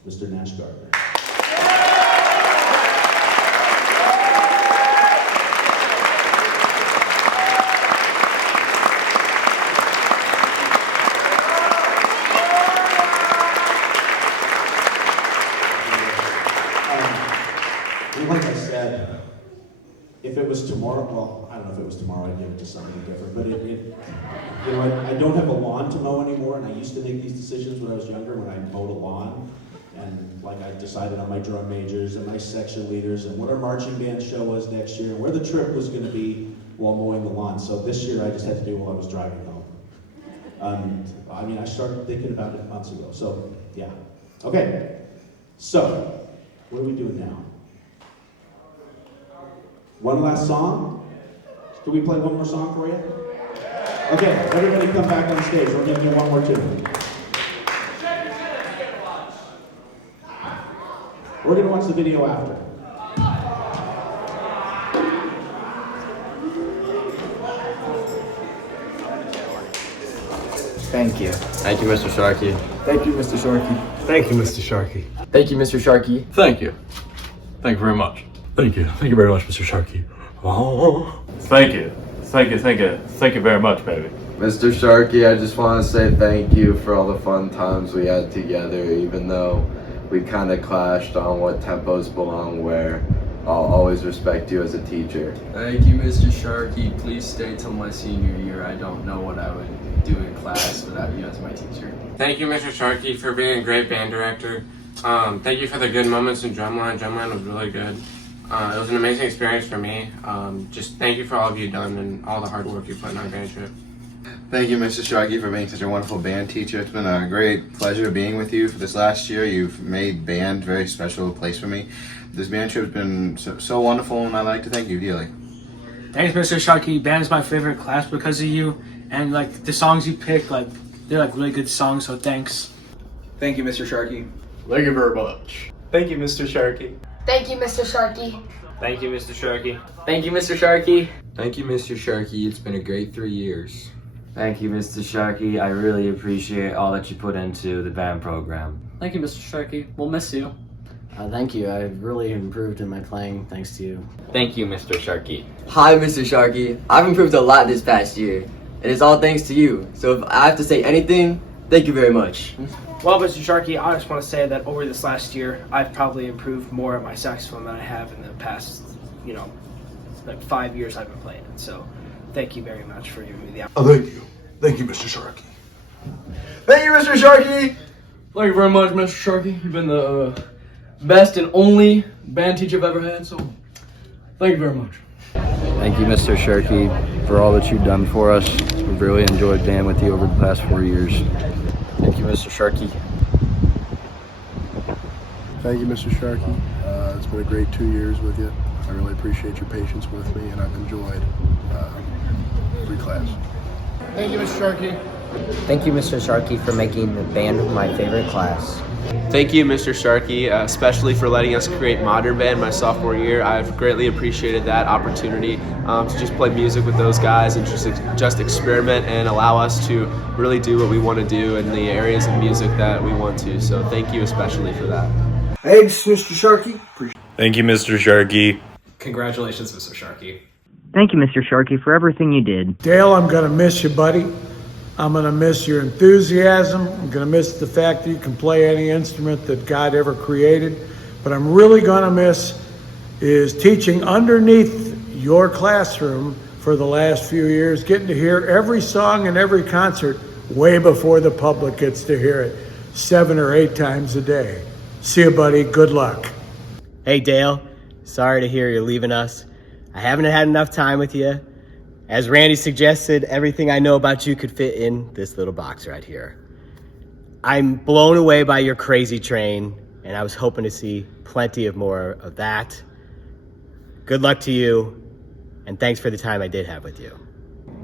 Mr. Nash Gardner. Like I said, if it was tomorrow, well, I don't know if it was tomorrow, I'd give it to somebody different, but you know, I don't have a lawn to mow anymore, and I used to make these decisions when I was younger, when I mowed a lawn, and like I decided on my drum majors and my section leaders, and what our marching band show was next year, and where the trip was going to be while mowing the lawn. So this year I just had to do while I was driving home. I mean, I started thinking about it months ago, so yeah. Okay, so what are we doing now? One last song? Can we play one more song for you? Okay, everybody come back on stage. We're going to do one more tune. We're going to watch the video after. Thank you. Thank you, Mr. Sharkey. Thank you, Mr. Sharkey. Thank you, Mr. Sharkey. Thank you, Mr. Sharkey. Thank you. Thank you very much. Thank you. Thank you very much, Mr. Sharkey. Oh. Thank you. Thank you, thank you. Thank you very much, baby. Mr. Sharkey, I just want to say thank you for all the fun times we had together, even though we kind of clashed on what tempos belong where. I'll always respect you as a teacher. Thank you, Mr. Sharkey. Please stay till my senior year. I don't know what I would do in class without you as my teacher. Thank you, Mr. Sharkey, for being a great band director. Thank you for the good moments in Drumline. Drumline was really good. It was an amazing experience for me. Just thank you for all of you done and all the hard work you put in our band trip. Thank you, Mr. Sharkey, for being such a wonderful band teacher. It's been a great pleasure being with you for this last year. You've made band a very special place for me. This band trip has been so wonderful, and I'd like to thank you dearly. Thanks, Mr. Sharkey. Band is my favorite class because of you, and like the songs you pick, like They're like really good songs, so thanks. Thank you, Mr. Sharkey. Thank you very much. Thank you, Mr. Sharkey. Thank you, Mr. Sharkey. Thank you, Mr. Sharkey. Thank you, Mr. Sharkey. Thank you, Mr. Sharkey. It's been a great 3 years. Thank you, Mr. Sharkey. I really appreciate all that you put into the band program. Thank you, Mr. Sharkey. We'll miss you. Thank you. I've really improved in my playing thanks to you. Thank you, Mr. Sharkey. Hi, Mr. Sharkey. I've improved a lot this past year. It is all thanks to you. So if I have to say anything, thank you very much. Well, Mr. Sharkey, I just want to say that over this last year, I've probably improved more at my saxophone than I have in the past, like 5 years I've been playing it. So thank you very much for giving me the opportunity. Thank you. Thank you, Mr. Sharkey. Thank you, Mr. Sharkey. Thank you very much, Mr. Sharkey. You've been the best and only band teacher I've ever had, so thank you very much. Thank you, Mr. Sharkey, for all that you've done for us. We've really enjoyed band with you over the past 4 years. Thank you, Mr. Sharkey. Thank you, Mr. Sharkey. It's been a great 2 years with you. I really appreciate your patience with me, and I've enjoyed every class. Thank you, Mr. Sharkey. Thank you, Mr. Sharkey, for making the band my favorite class. Thank you, Mr. Sharkey, especially for letting us create Modern Band my sophomore year. I've greatly appreciated that opportunity to just play music with those guys and just experiment and allow us to really do what we want to do in the areas of music that we want to. So thank you especially for that. Hey, this is Mr. Sharkey. Thank you, Mr. Sharkey. Congratulations, Mr. Sharkey. Thank you, Mr. Sharkey, for everything you did. Dale, I'm going to miss you, buddy. I'm going to miss your enthusiasm. I'm going to miss the fact that you can play any instrument that God ever created. But I'm really going to miss is teaching underneath your classroom for the last few years, getting to hear every song and every concert way before the public gets to hear it 7 or 8 times a day. See you, buddy. Good luck. Hey, Dale. Sorry to hear you're leaving us. I haven't had enough time with you. As Randy suggested, everything I know about you could fit in this little box right here. I'm blown away by your crazy train, and I was hoping to see plenty of more of that. Good luck to you, and thanks for the time I did have with you.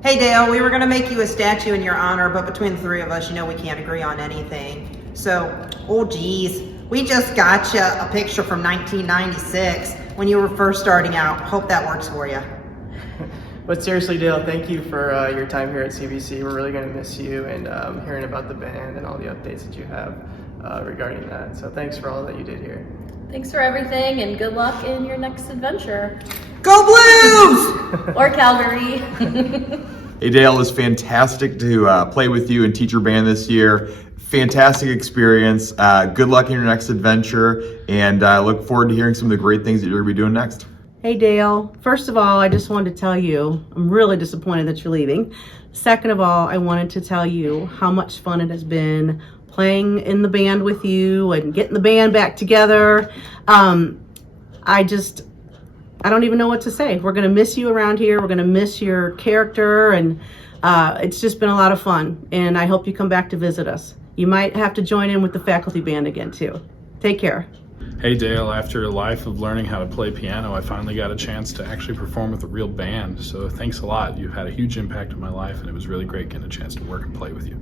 Hey Dale, we were gonna make you a statue in your honor, but between the 3 of us, we can't agree on anything. So, oh geez, we just got you a picture from 1996 when you were first starting out. Hope that works for you. But seriously, Dale, thank you for your time here at CBC. We're really going to miss you and hearing about the band and all the updates that you have regarding that. So thanks for all that you did here. Thanks for everything, and good luck in your next adventure. Go Blues! Or Calgary. Hey Dale, it was fantastic to play with you and teach your band this year. Fantastic experience. Good luck in your next adventure, and I look forward to hearing some of the great things that you're going to be doing next. Hey Dale, first of all, I just wanted to tell you, I'm really disappointed that you're leaving. Second of all, I wanted to tell you how much fun it has been playing in the band with you and getting the band back together. I don't even know what to say. We're gonna miss you around here. We're gonna miss your character, and it's just been a lot of fun. And I hope you come back to visit us. You might have to join in with the faculty band again too. Take care. Hey Dale, after a life of learning how to play piano, I finally got a chance to actually perform with a real band. So thanks a lot. You've had a huge impact on my life, and it was really great getting a chance to work and play with you.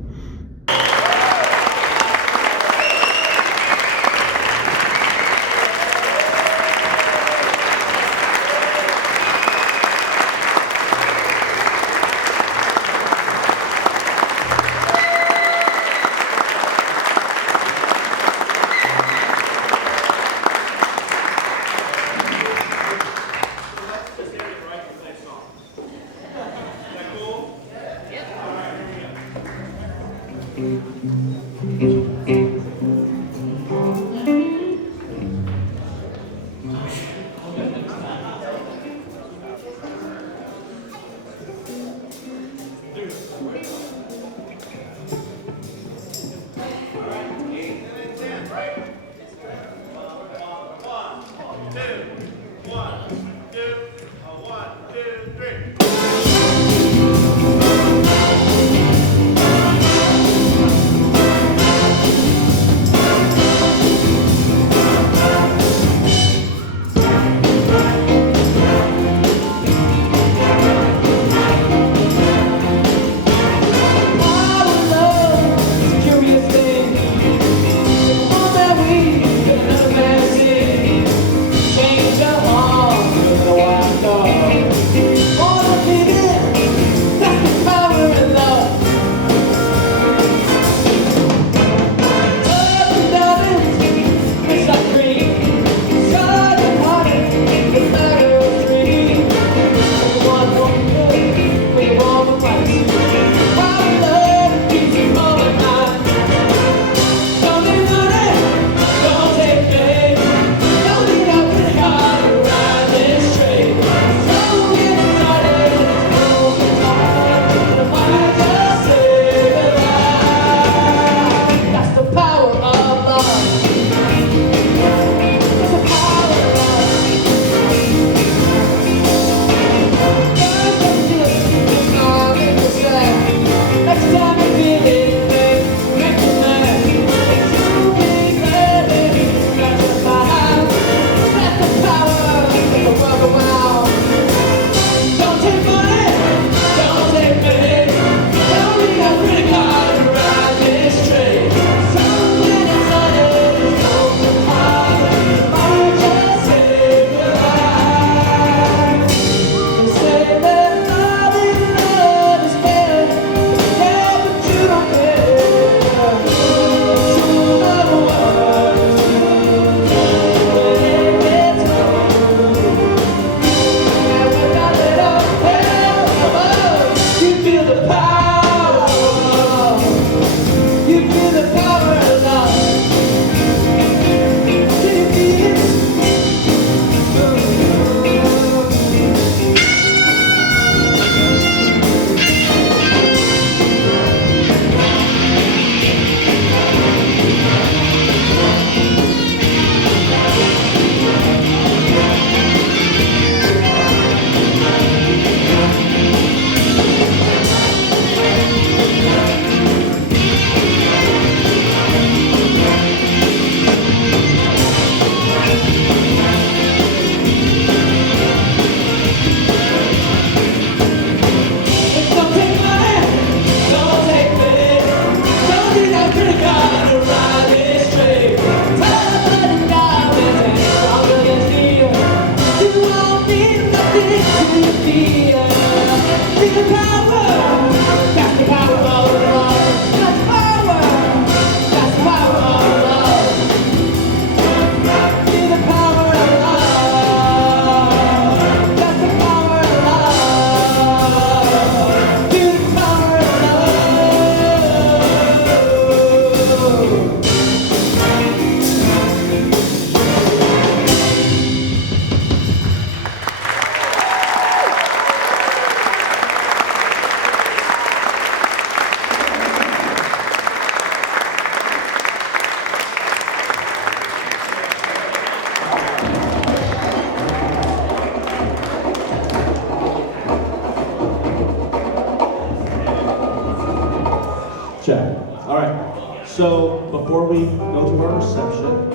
Check. All right. So before we go to our reception,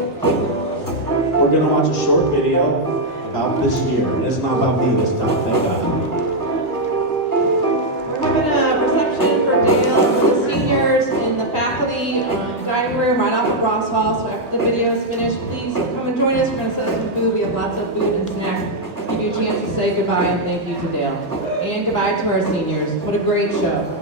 we're going to watch a short video about this year. And it's not about me this time, thank God. We're having a reception for Dale for the seniors in the faculty dining room right off of Ross Hall. So after the video is finished, please come and join us. We're going to set up some food. We have lots of food and snacks. Give you a chance to say goodbye and thank you to Dale. And goodbye to our seniors. What a great show.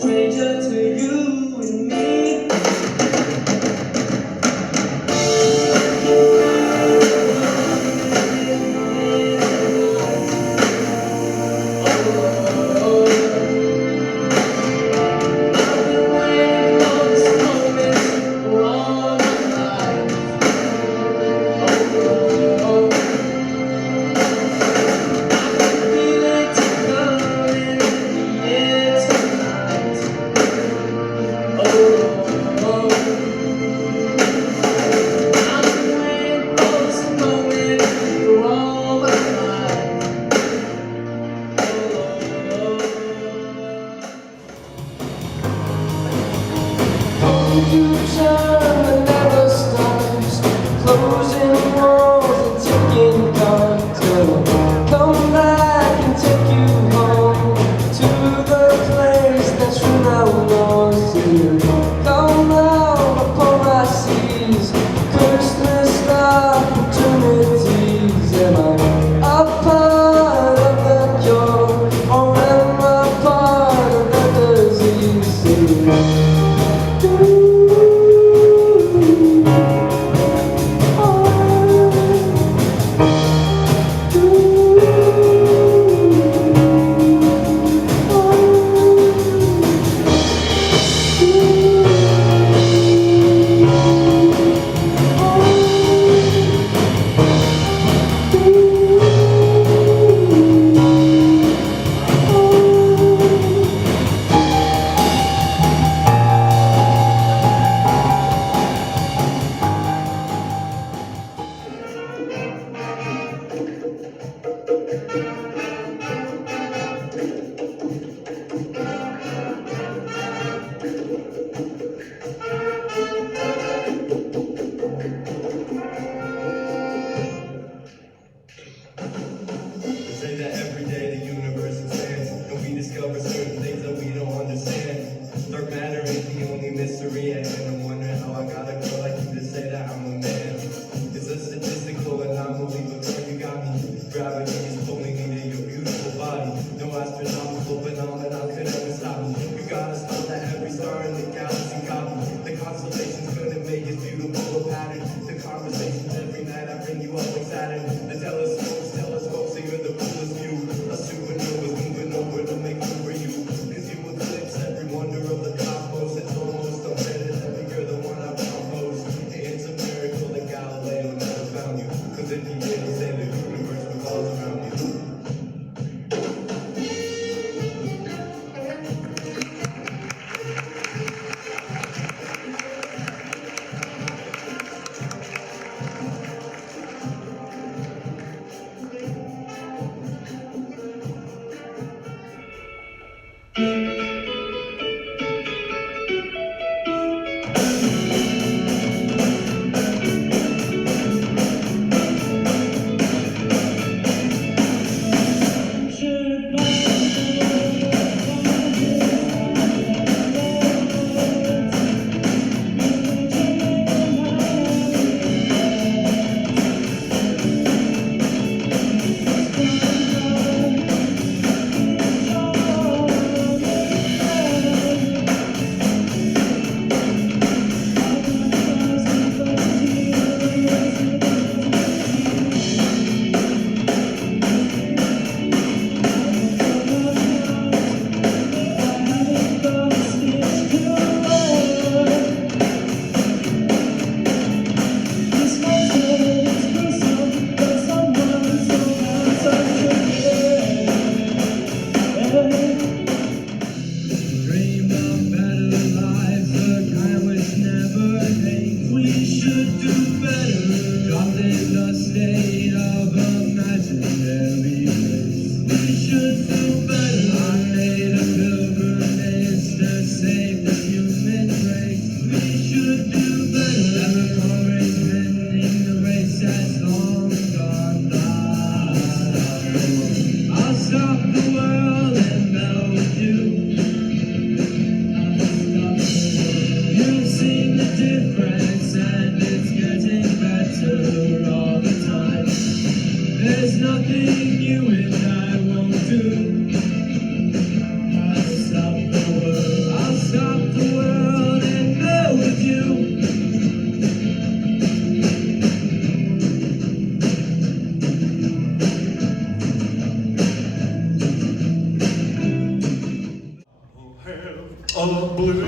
stranger to you and me. nothing you and I won't do. I'll stop the world. blue.